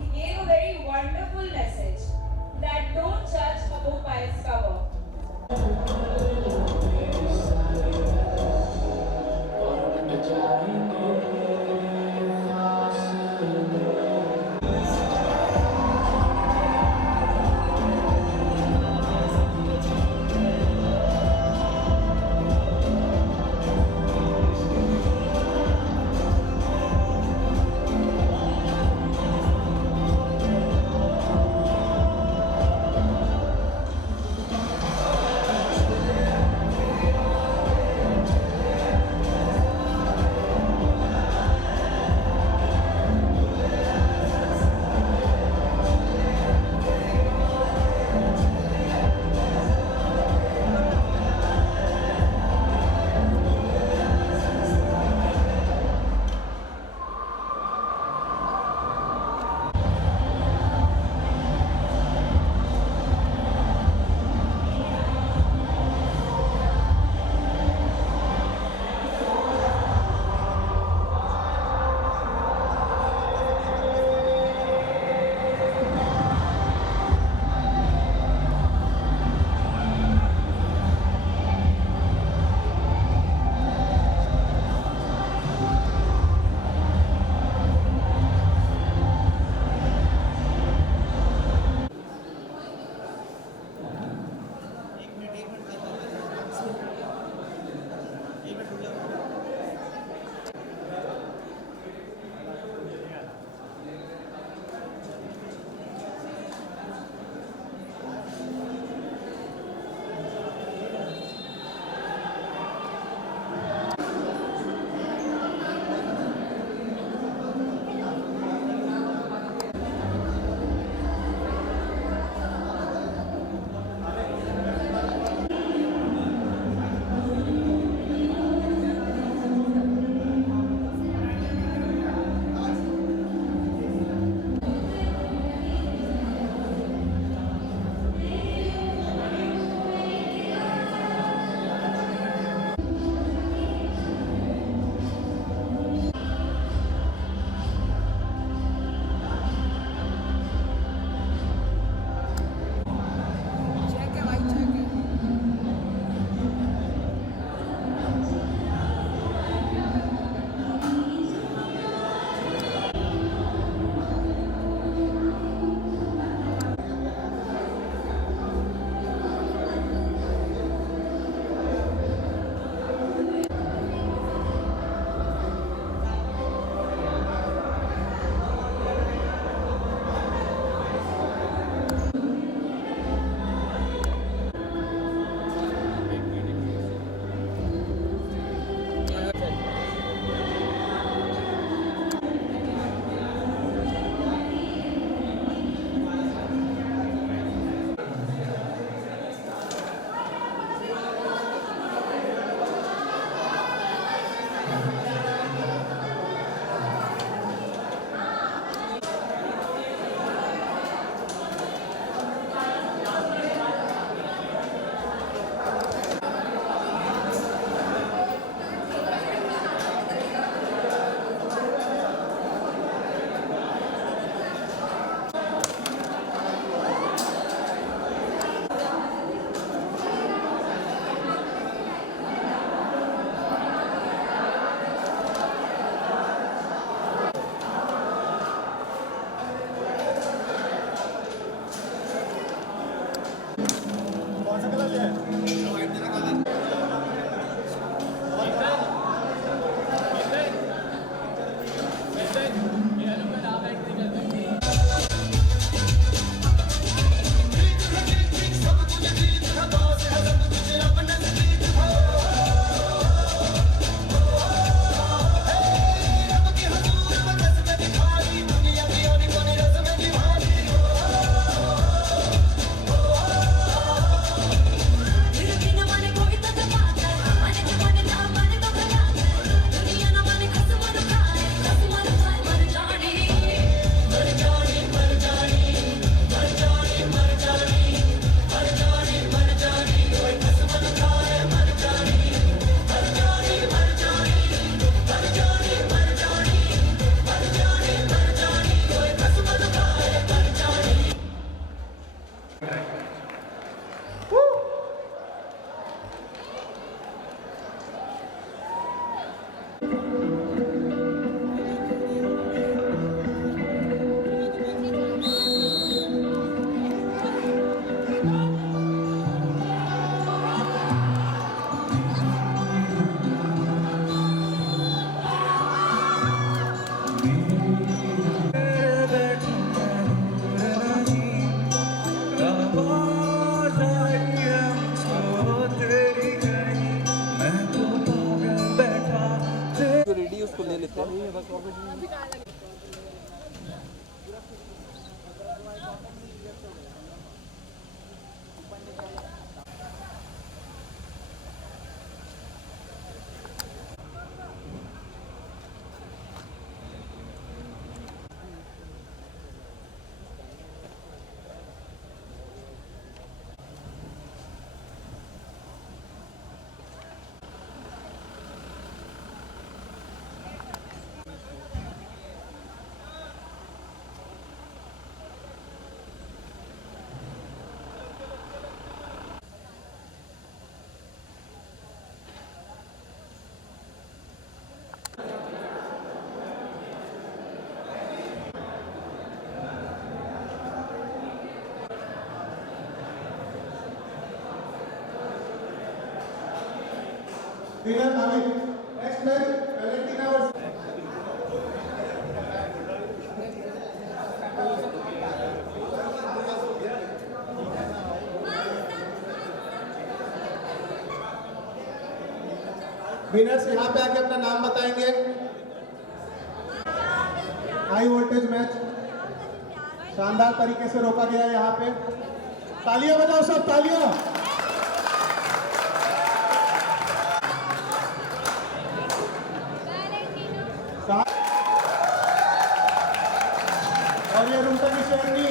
He gave a very wonderful message that don't judge a book by its cover. Winner Amit. Next match, Valentina versus winners यहाँ पे आके अपना नाम बताएंगे। High voltage match शानदार तरीके से रोका गया है यहाँ पे। तालियां बजाओ सब, तालियां। और ये रुमता की शेरनी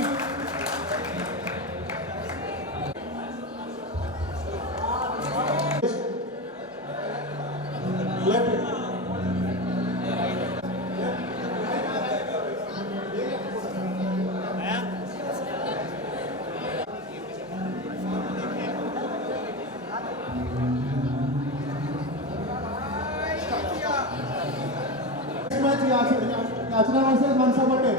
याचना वर्सेस मनसा पटेल।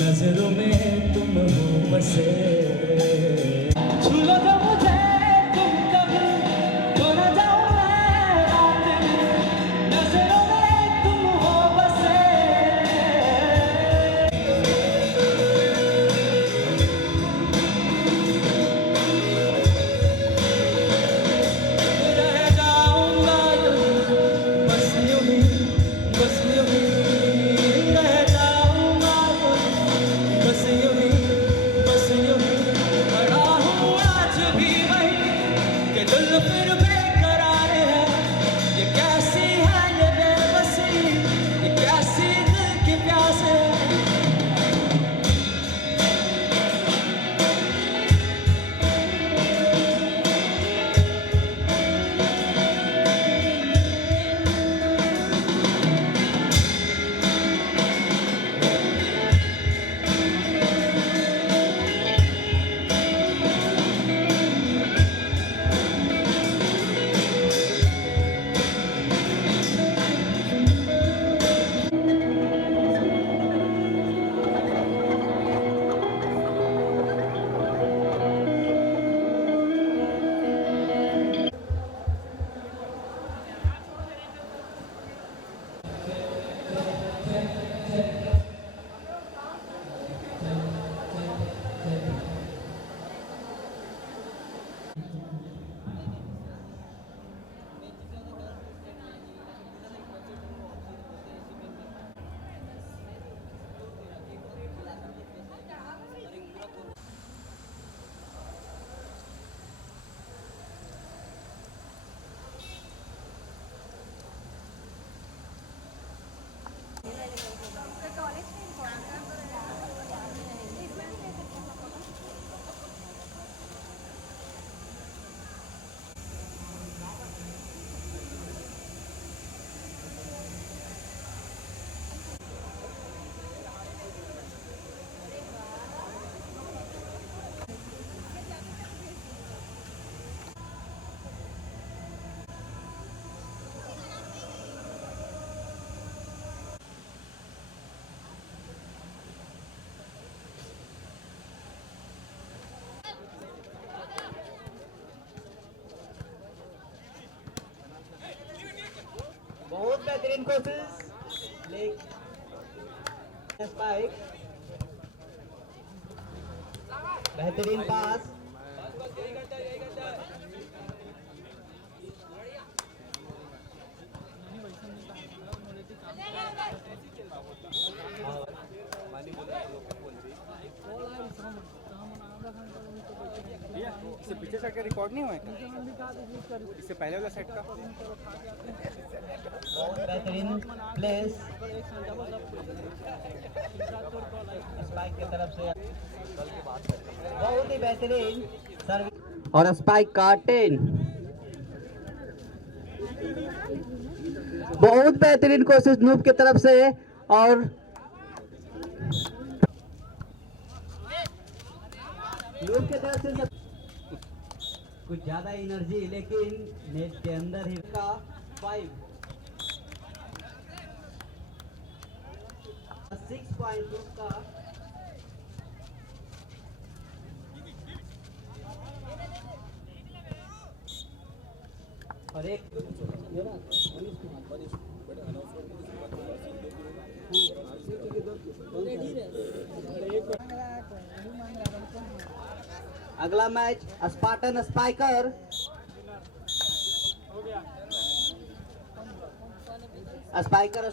नजरों में तुम हो बसे छू लो तो मुझे तुम कभी तो न जाऊं मैं रात में नजरों में तुम हो बसे रह जाऊंगा बस यूं ही बस यूं ही रह जाऊंगा बस यूं ही खड़ा हूँ आज भी वही कि दिल फिर बेकरार है। ये कैसी है ये बेबसी, ये कैसी दिल की प्यास है। बहुत बेहतरीन कोशिश स्पाइक बेहतरीन पास इससे पीछे सेट का रिकॉर्ड नहीं हुआ है, इससे पहले वाला सेट का। बहुत बेहतरीन प्लेस स्पाइक स्पाइक की तरफ से बहुत ही बेहतरीन सर्विस और स्पाइक का 10 बहुत बेहतरीन कोशिश नूब की तरफ से और नूब की तरफ से कुछ ज्यादा एनर्जी लेकिन नेट के अंदर ही का 5 6 पॉइंट का और एक अगला मैच स्पार्टन स्पाइकर स्पाइकर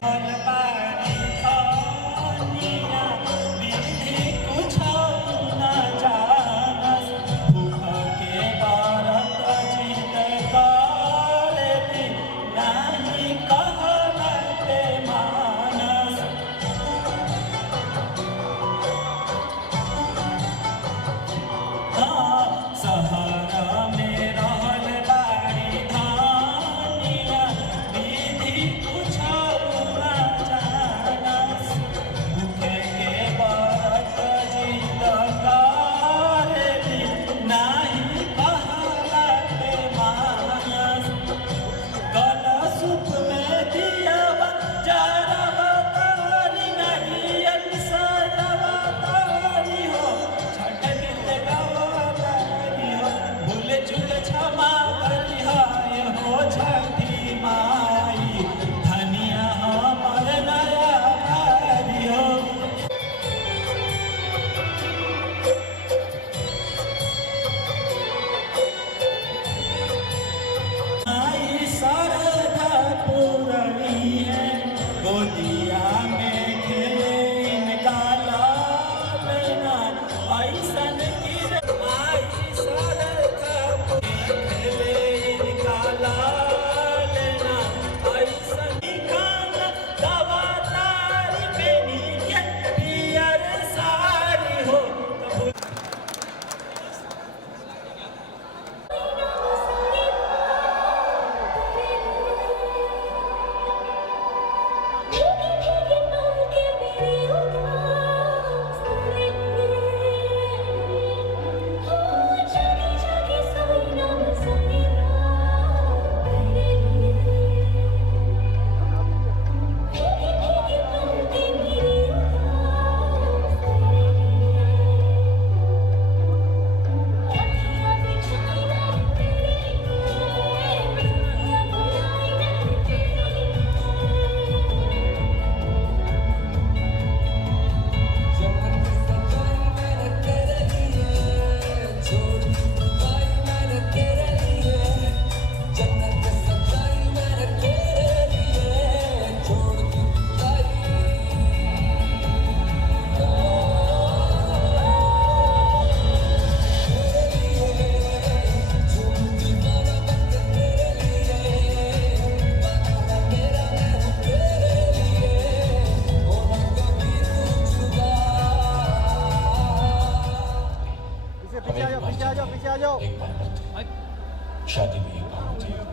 शादी में एक बात होती है,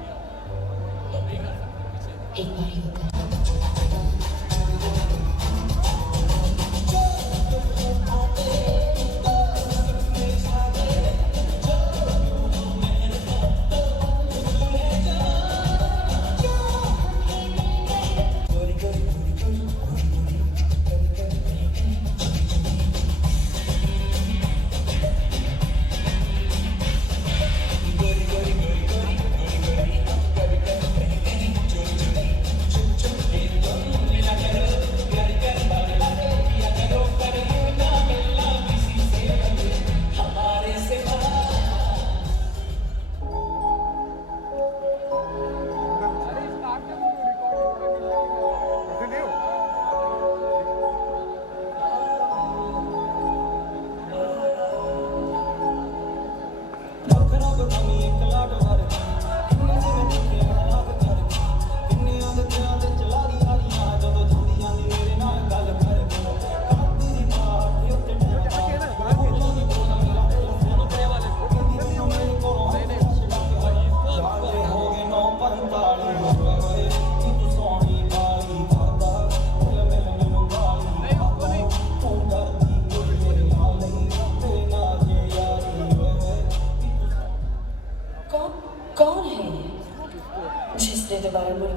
एक बार ही होता है।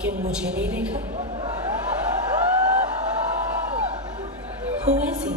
कि मुझे नहीं देखा? Who is he?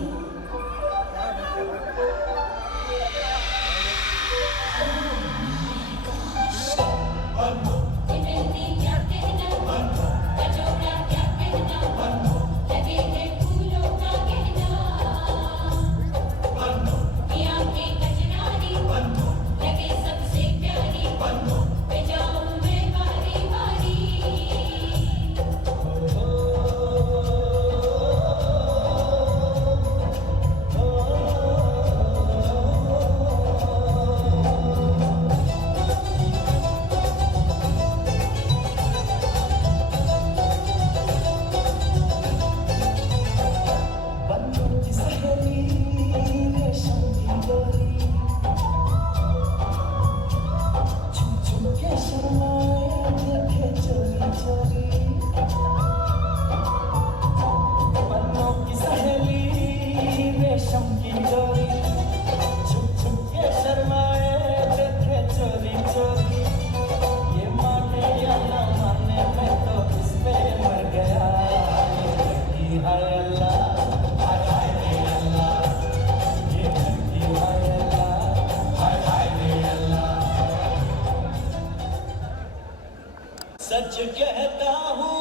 सच कहता हूँ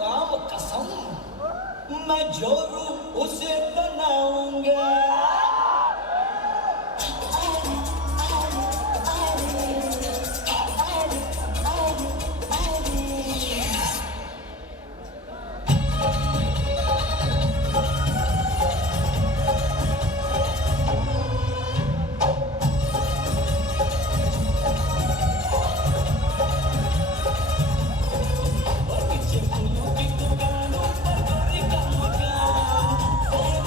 राम कसम, मैं जो रूप उसे बनाऊंगा। Oh,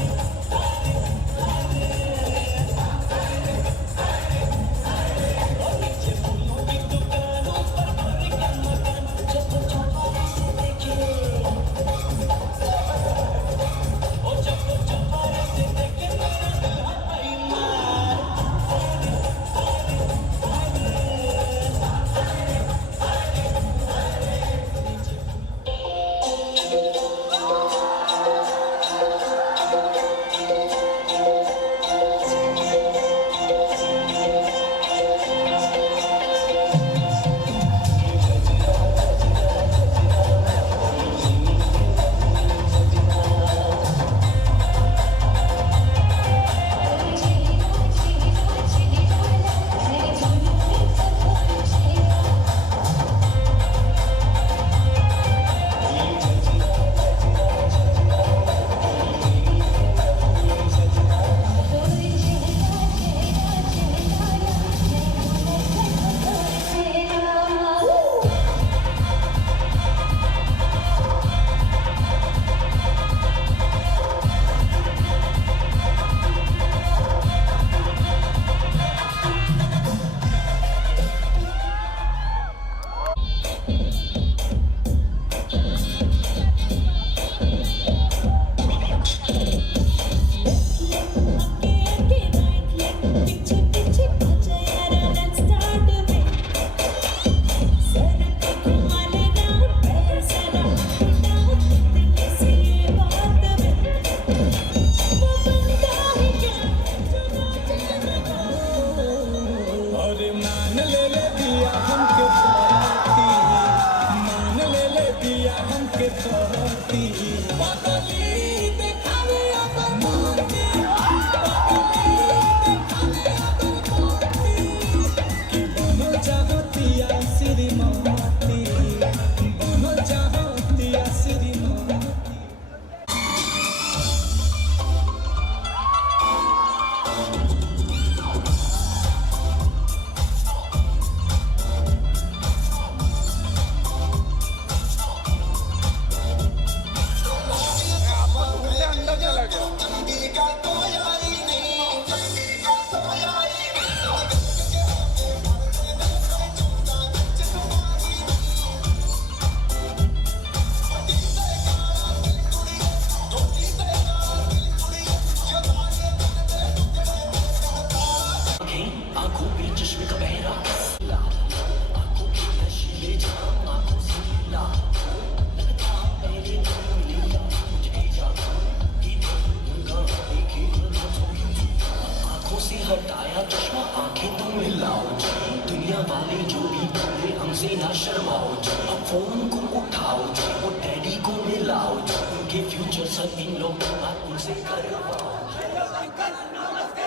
कभी ना शर्माओ जो, अब फोन को उठाओ जो, वो डैडी को मिलाओ जो, उनके फ्यूचर सब इन लोगों का उनसे करवाओ।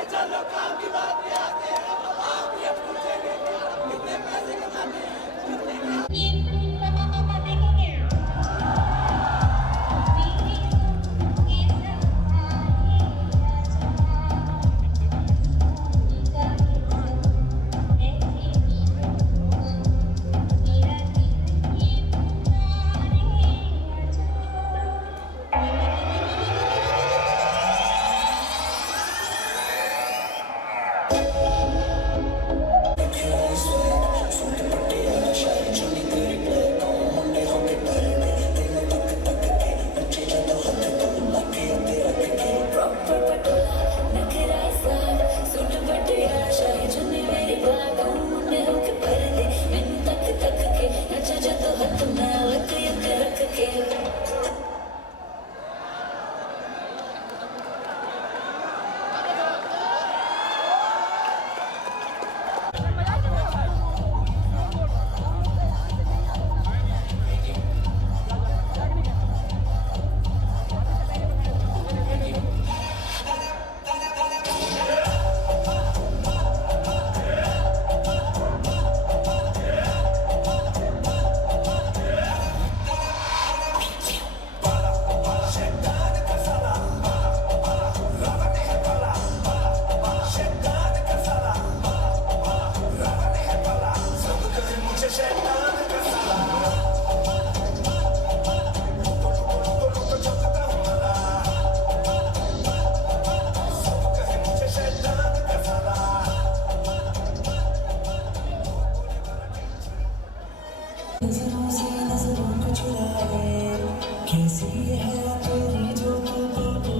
चलो काम की बात पे आते हैं, अब आप ये पूछेंगे कितने पैसे कमाते हैं। कैसी है तेरी जो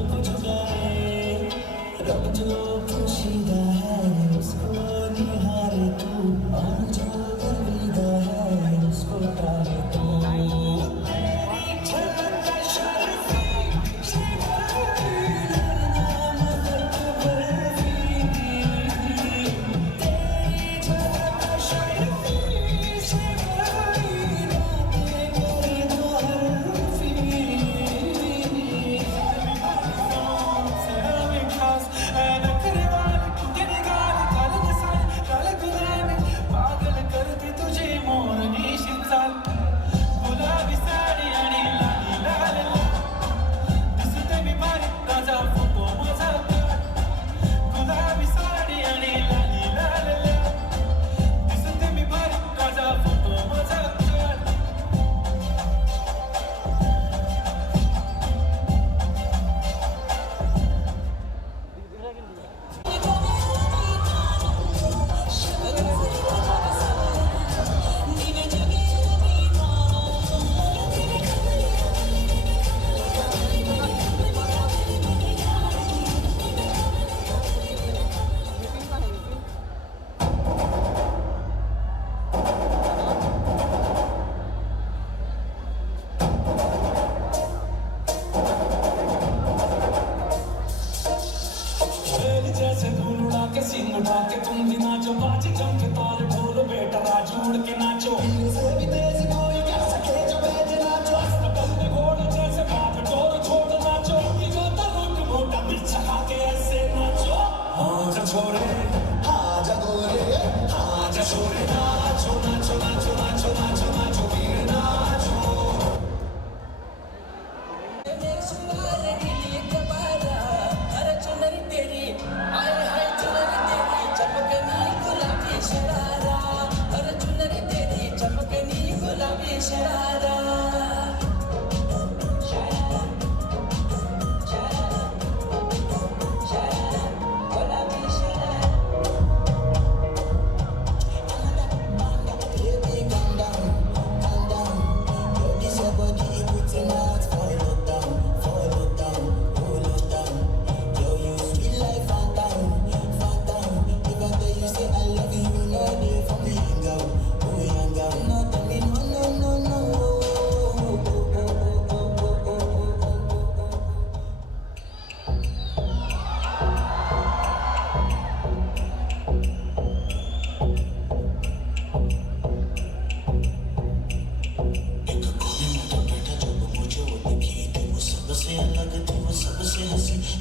को झुकाए, रब जो खुशीदा है उसको निहारे तू, और जो गर्विदा है उसको टाले तू। जैसे धूल उड़ा के सीन उठा के तुम भी नाचो, बाजी जम के ताल ढोल बेटा राजू उड़ के नाचो। से भी तेज कोई क्या सके जो बेज नाचो, अस्पताल में घोड़ जैसे बाप डोर छोड़ नाचो। ये जो तरुण मोटा मिर्च खा के ऐसे नाचो। हाँ जा छोरे, हाँ जा गोरे, हाँ जा छोरे, नाचो नाचो नाचो नाचो नाचो नाचो वीर नाचो। चमकनी गुलाबी शरारा, हर चुनरी तेरी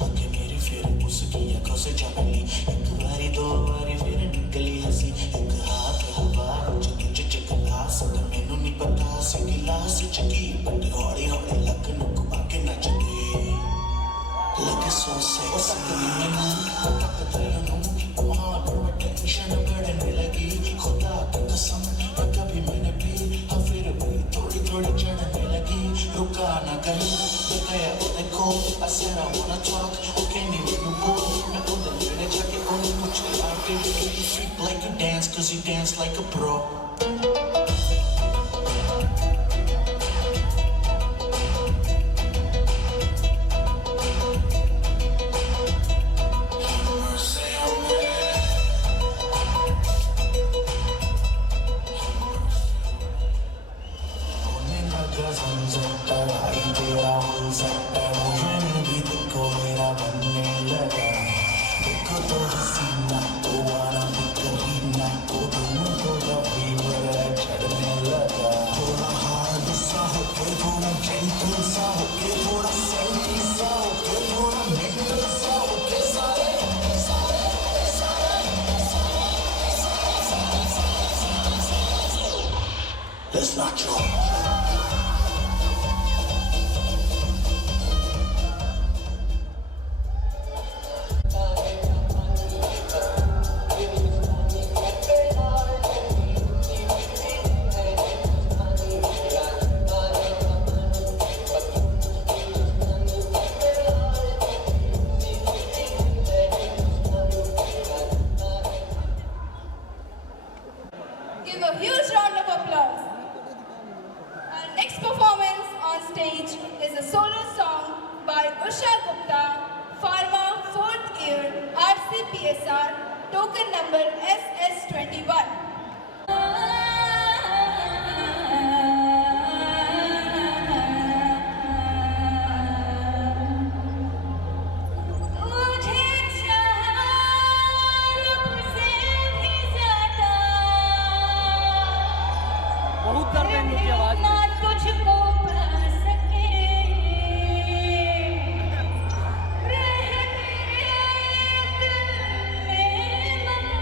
आंखें मेरी फिर उसकी आंखों से जा मिली, एक बारी दो बारी फिर निकली हंसी, एक हाथ हवा तुझ गिलास मैनू नहीं पता सी गिलास चकी, बट हौली हौली लक नुक आके नच गई, लगे सो सेक्सी मैनू तक तेनू मानो में टेंशन बढ़ने लगी, खुदा की कसम कभी मैंने पी हाँ फिर भी थोड़ी थोड़ी चढ़ने लगी, रुका ना कहीं गया देखो I said I wanna talk, okay नहीं वो बोल मैं उधर मेरे जाके उन्हें मुझे आके you freak like you dance cause you dance like a pro. Let's not joke. Give a huge round of applause. Our next performance on stage is a solo song by Usha Gupta, Pharma 4th year RCPSR, token number SS21. बहुत दर्द है इनकी आवाज में। तुझको पा सके रह तेरे दिल में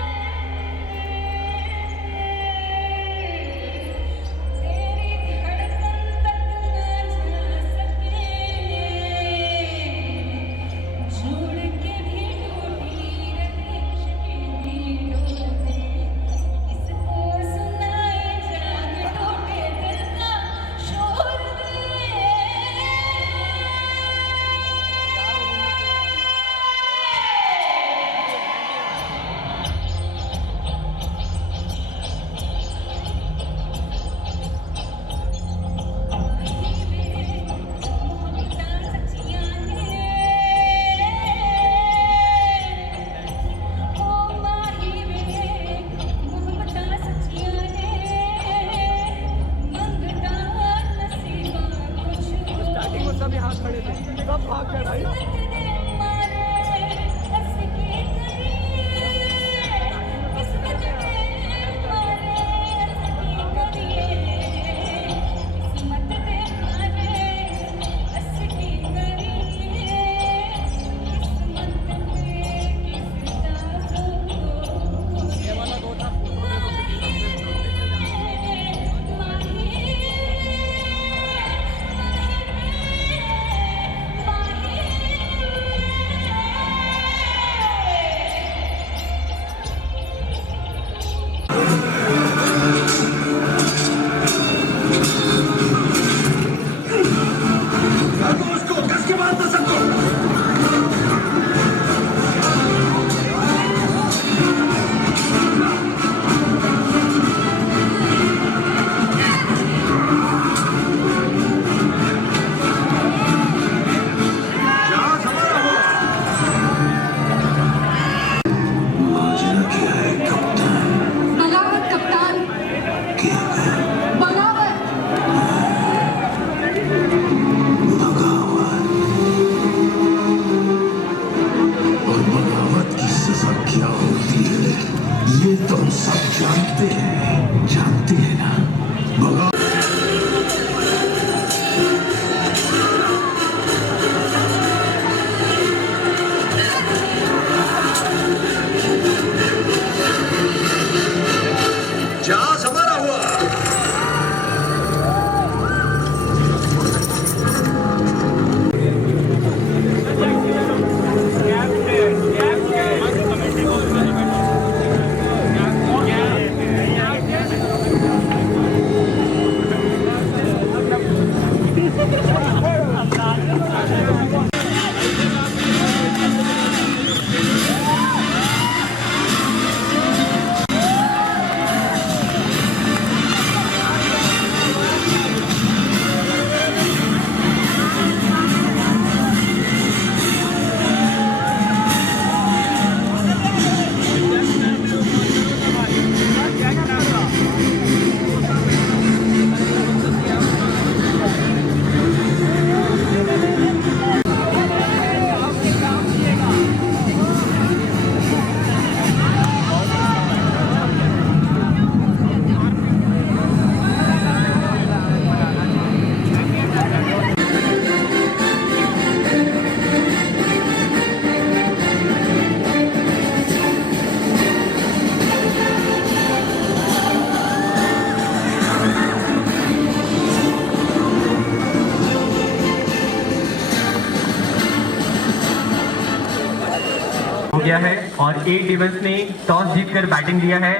गया है और ए टेबल्स ने टॉस जीतकर बैटिंग दिया है।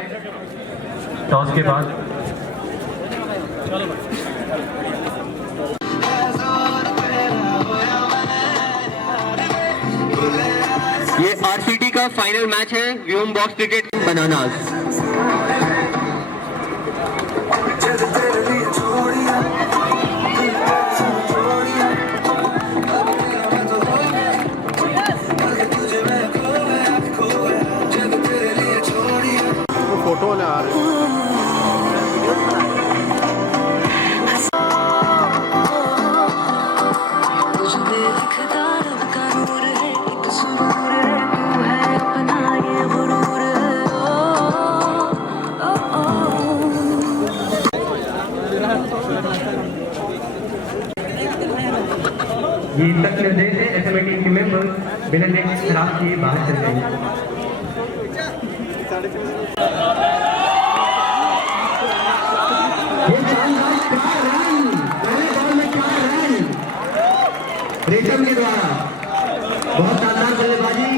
टॉस के बाद ये आरसीटी का फाइनल मैच है व्योम बॉक्स क्रिकेट बनानास। फोटो वाले आ रहे हैं। ये तक निर्देश है एसएमए टीम के मेंबर्स बिना नेट खराब किए बाहर चल गए। रेशम के द्वारा बहुत शानदार बल्लेबाजी।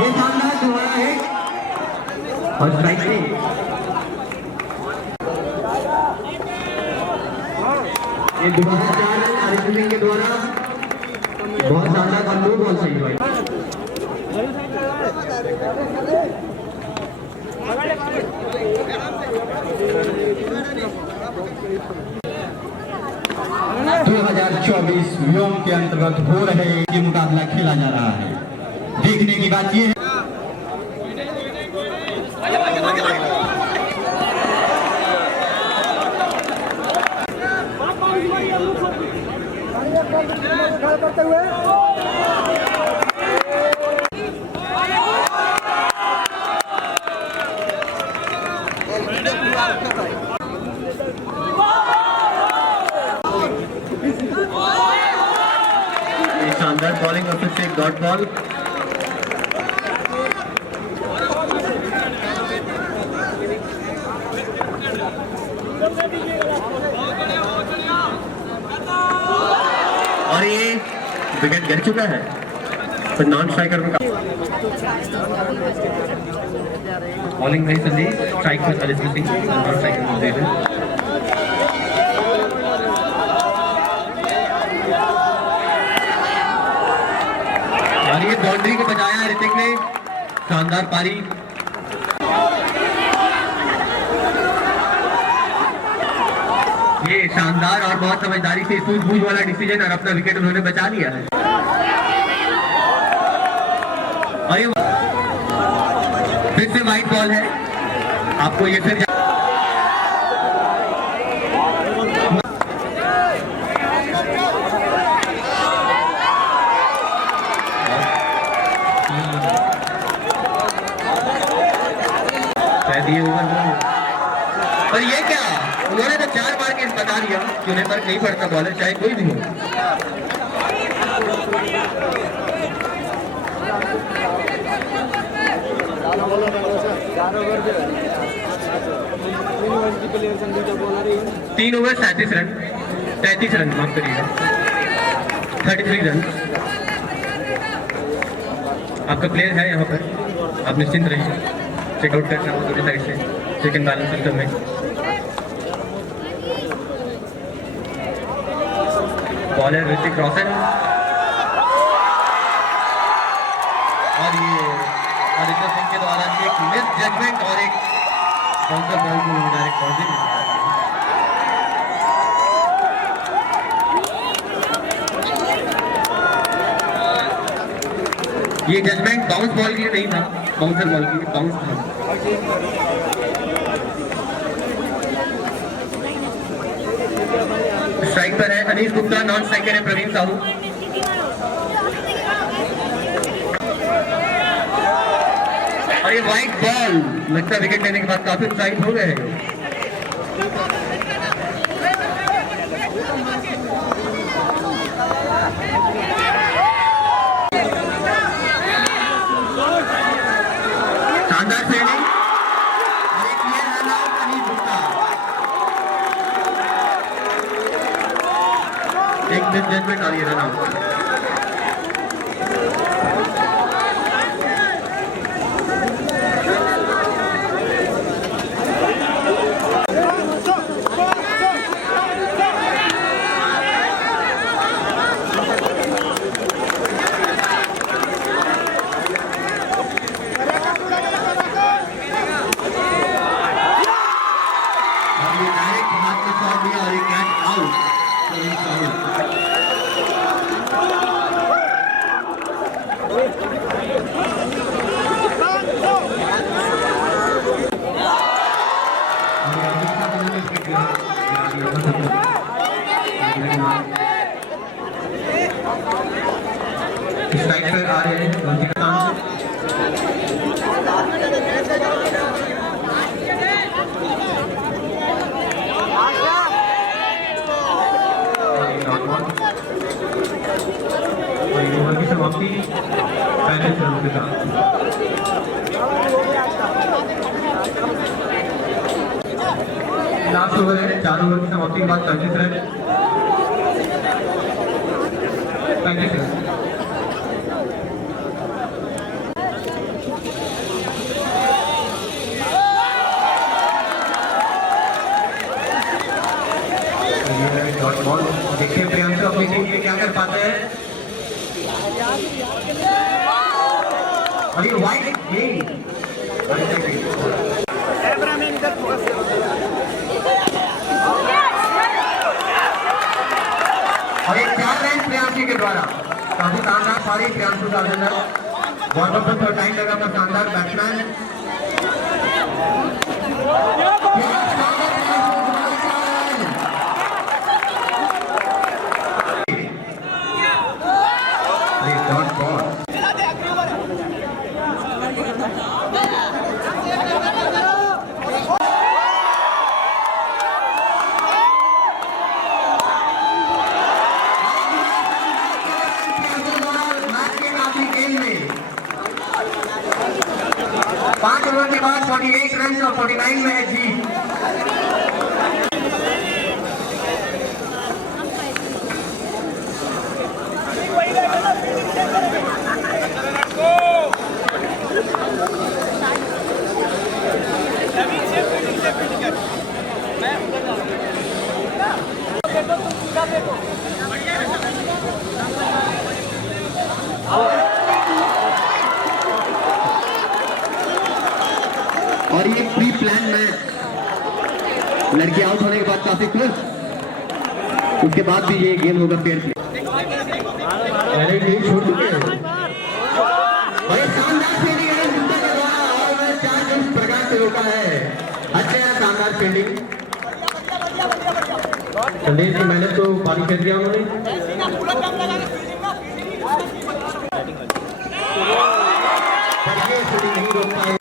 ये शानदार दोबारा है और स्ट्राइक से ये दोबारा 4 रन हरीश सिंह के द्वारा। बहुत शानदार और नो बॉल सही भाई। चौबीस व्योम के अंतर्गत हो रहे ये मुकाबला खेला जा रहा है। देखने की बात ये है शानदार बॉलिंग और फिर से एक डॉट बॉल। और ये विकेट गिर चुका है तो नॉन स्ट्राइकर में बॉलिंग भाई संदीप, स्ट्राइक पर हरीश सिंह, नॉन स्ट्राइकर में दे रहे। और ये बाउंड्री को बचाया ऋतिक ने, शानदार पारी। ये शानदार और बहुत समझदारी से सूझबूझ वाला डिसीजन और अपना विकेट उन्होंने बचा लिया है। और ये फिर से वाइट बॉल है, आपको ये फिर दिए ओवर। और ये क्या, उन्होंने तो 4 बार के बता दिया कि उन्हें फर्क नहीं पड़ता बॉलर चाहे कोई भी हो। तीन ओवर 37 रन, 33 रन माफ करिएगा, 33 रन। आपका प्लेयर है यहाँ पर, आप निश्चिंत रहिए। चेकआउट करना हो दोनों साइड से चेक एंड बैलेंस सिस्टम में। बॉलर ऋतिक रोशन और ये आदित्य सिंह के द्वारा एक मिस जजमेंट और एक बाउंसर बॉल को डायरेक्ट बाउंड्री में। ये जजमेंट बाउंस बॉल के लिए नहीं था, बाउंसर बॉल के लिए बाउंस था। स्ट्राइक पर है अनीश गुप्ता, नॉन स्ट्राइकर है प्रवीण साहू। और ये वाइट बॉल, लगता है विकेट लेने के बाद काफी उत्साहित हो गए हैं। शानदार फील्डिंग और एक clear run out Anish Gupta. एक मिस जजमेंट आ रही है रन आउट। स्ट्राइक पर आ रहे हैं उनके काम से। ओवर की समाप्ति 35 रन के साथ। लास्ट ओवर है, 4 ओवर की समाप्ति के बाद 35 रन। 35 रन। बॉल देखिए प्रियांशु अपनी टीम के क्या कर पाते हैं। और ये वाइड गेम और ये 4 रन प्रियांशु के द्वारा काफी शानदार सारी प्रियांशु का अंदर बॉल पर थोड़ा टाइम लगा पर शानदार बैट्समैन। पांच ओवर के बाद 48 रन और 49 में है जीत। और ये प्री प्लान मैच, लड़की आउट होने के बाद काफी क्लोज, उसके बाद भी ये गेम होगा फेयर प्ले। छोड़ चुके हैं और शानदार फील्डिंग है के द्वारा और 4 रन प्रकाश से रोका है। अच्छे है शानदार फील्डिंग। संदेश की मेहनत तो पानी फेंक दिया उन्होंने। नहीं रोक पाए।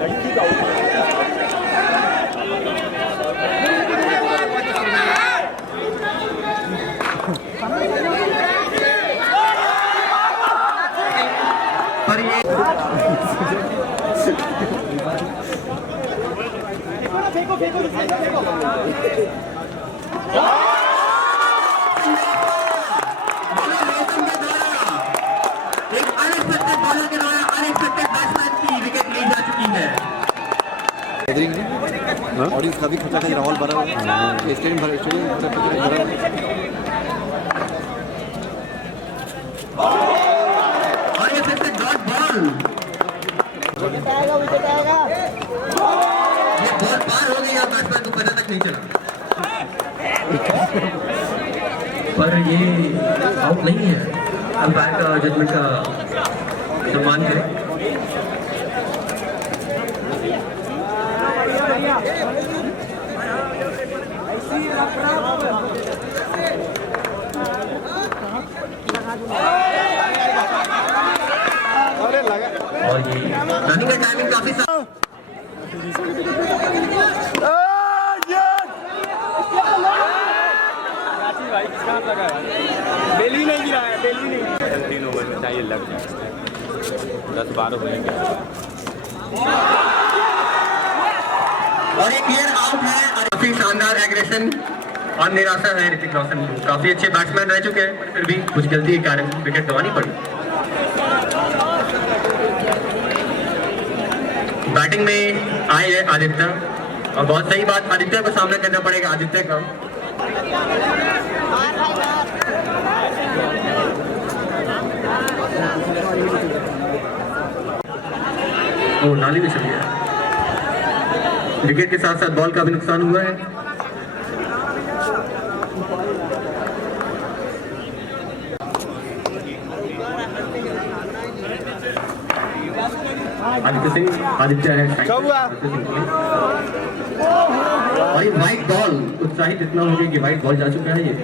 लड़की का पर ये फेंको फेंको फेंको ऑडियंस काफी खचा खच माहौल भरा हुआ है, स्टेडियम भरा और ये फिर से डॉट बॉल, ये बॉल पार हो गई और बैट्समैन को पता तक नहीं चला। पर ये आउट नहीं है। अंपायर का जजमेंट का सम्मान करें। और ये रनिंग का टाइमिंग काफी बेली नहीं गिरा है, बेली नहीं। 3 ओवर में चाहिए लग जाए 10-12 होने के और एक क्लियर आउट है। और काफी शानदार एग्रेशन और निराशा है ऋतिक रोशन को। काफी अच्छे बैट्समैन रह चुके हैं, फिर भी कुछ गलती के कारण विकेट गंवानी पड़ी। बैटिंग में आए है आदित्य, और बहुत सही बात, आदित्य को सामना करना पड़ेगा। आदित्य का ओ नाली में चल गया। विकेट के साथ साथ बॉल का भी नुकसान हुआ है। आदित्य सिंह, आदित्य है और ये व्हाइट बॉल, उत्साहित इतना हो गया कि व्हाइट बॉल जा चुका है। ये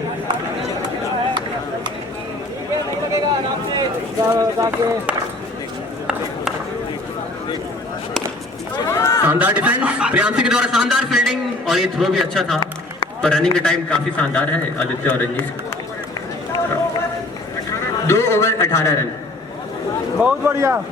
शानदार डिफेंस प्रियांशी के द्वारा, शानदार फील्डिंग, और ये थ्रो भी अच्छा था, पर रनिंग का टाइम काफी शानदार है आदित्य और रंजीत। 2 ओवर 18 रन, बहुत बढ़िया।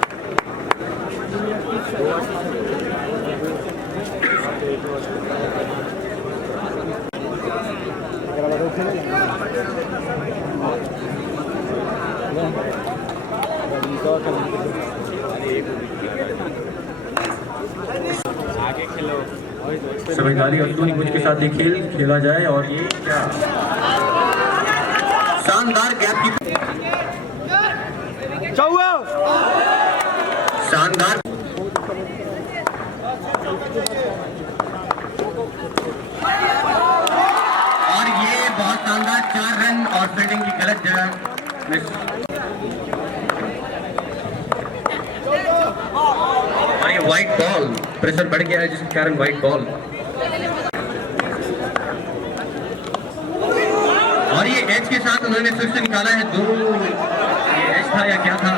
समझदारी और सूझबूझ के साथ ये खेल खेला जाए। और ये क्या शानदार गैप की, शानदार, और ये बहुत शानदार 4 रन और फील्डिंग की गलत जगह मिस। और ये व्हाइट बॉल, प्रेशर बढ़ गया है जिसके कारण व्हाइट बॉल। और ये एज के साथ उन्होंने फिर से निकाला है 2, ये एज था या क्या था?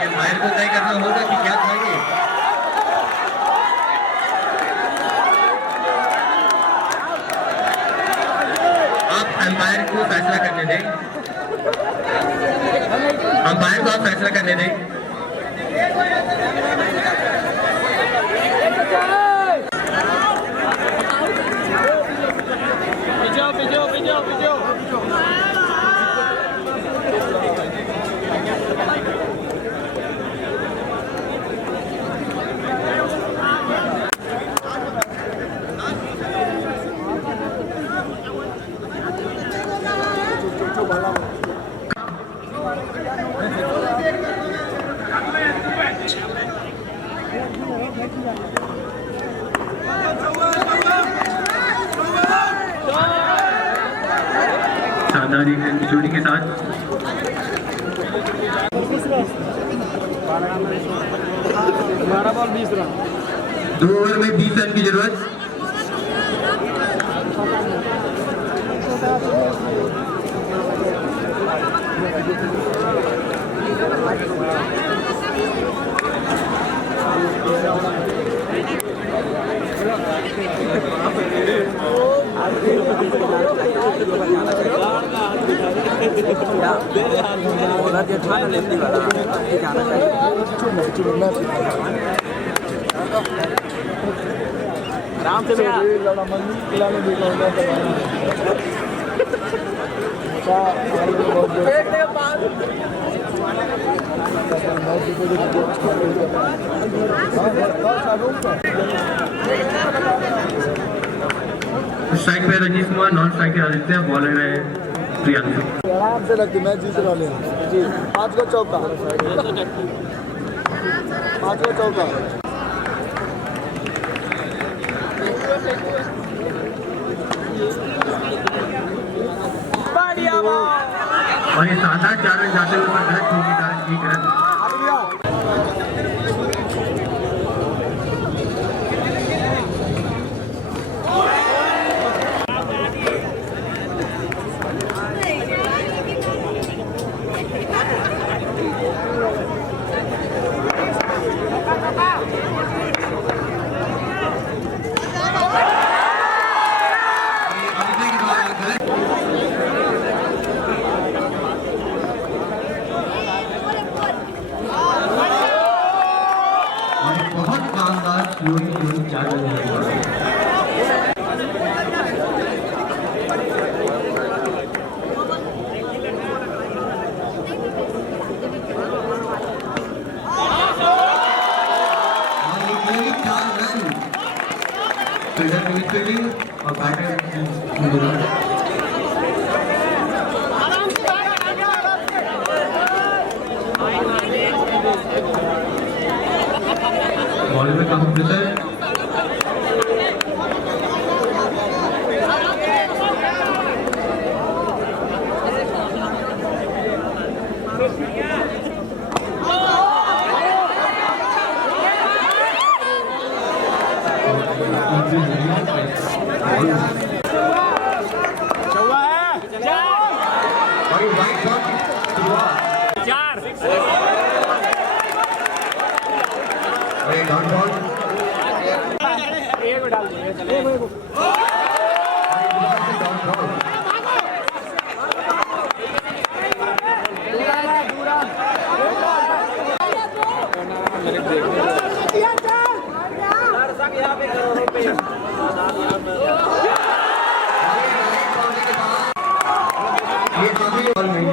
ये अंपायर को तय करना होगा कि क्या था ये। आप अंपायर को फैसला करने दें, अंपायर को आप फैसला करने दें। शानदार जोड़ी के साथ 2 ओवर में 20 रन की जरूरत। आराम से स्ट्राइक पे रंजीत कुमार, नॉन स्ट्राइक पे आदित्य, बॉलर है प्रियांशु। आराम से लगती मैच जीत वाले जी। 5 का चौका, 5 का चौका। और ये शानदार 4 रन जाते हुए गलत थ्रो के कारण 1 रन। यूनिक 4 बजे फील्डिंग और बैटर बॉल में काफी प्रेशर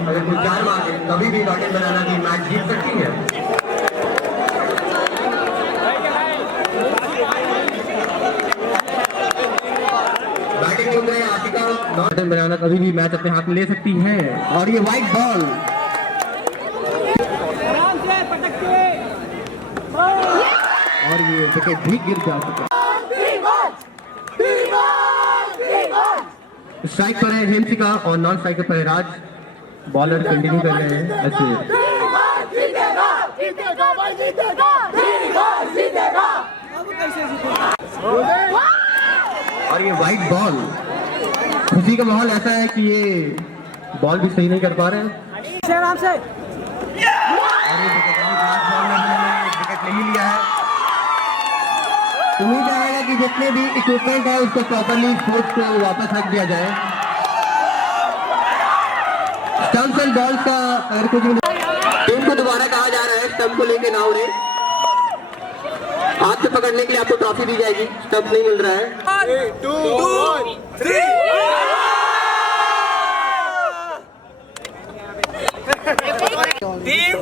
अगर कोई 4 मारे कभी भी गार्डन बनाना की मैच जीत सकती है। बैटिंग चुन रहे आशिका गार्डन बनाना कभी भी मैच अपने हाथ में ले सकती है और ये वाइट बॉल और ये विकेट भी गिर जा चुका। स्ट्राइक पर है हेमसिका और नॉन स्ट्राइकर पर है राज। बॉलर कंटिन्यू कर रहे हैं अच्छे। और ये वाइट बॉल खुशी का माहौल ऐसा है कि ये बॉल भी सही नहीं कर पा रहे हैं। विकेट नहीं लिया है। उम्मीद रहेगा कि जितने भी इक्विपमेंट है उसको प्रॉपरली स्पोर्ट्स को वापस रख दिया जाए। स्टंप्स एंड बॉल्स का अगर कुछ टीम को दोबारा कहा जा रहा है स्टंप को लेके ना उड़े। हाथ से पकड़ने के लिए आपको ट्रॉफी दी जाएगी। स्टंप नहीं मिल रहा है। 1 2 3 टीम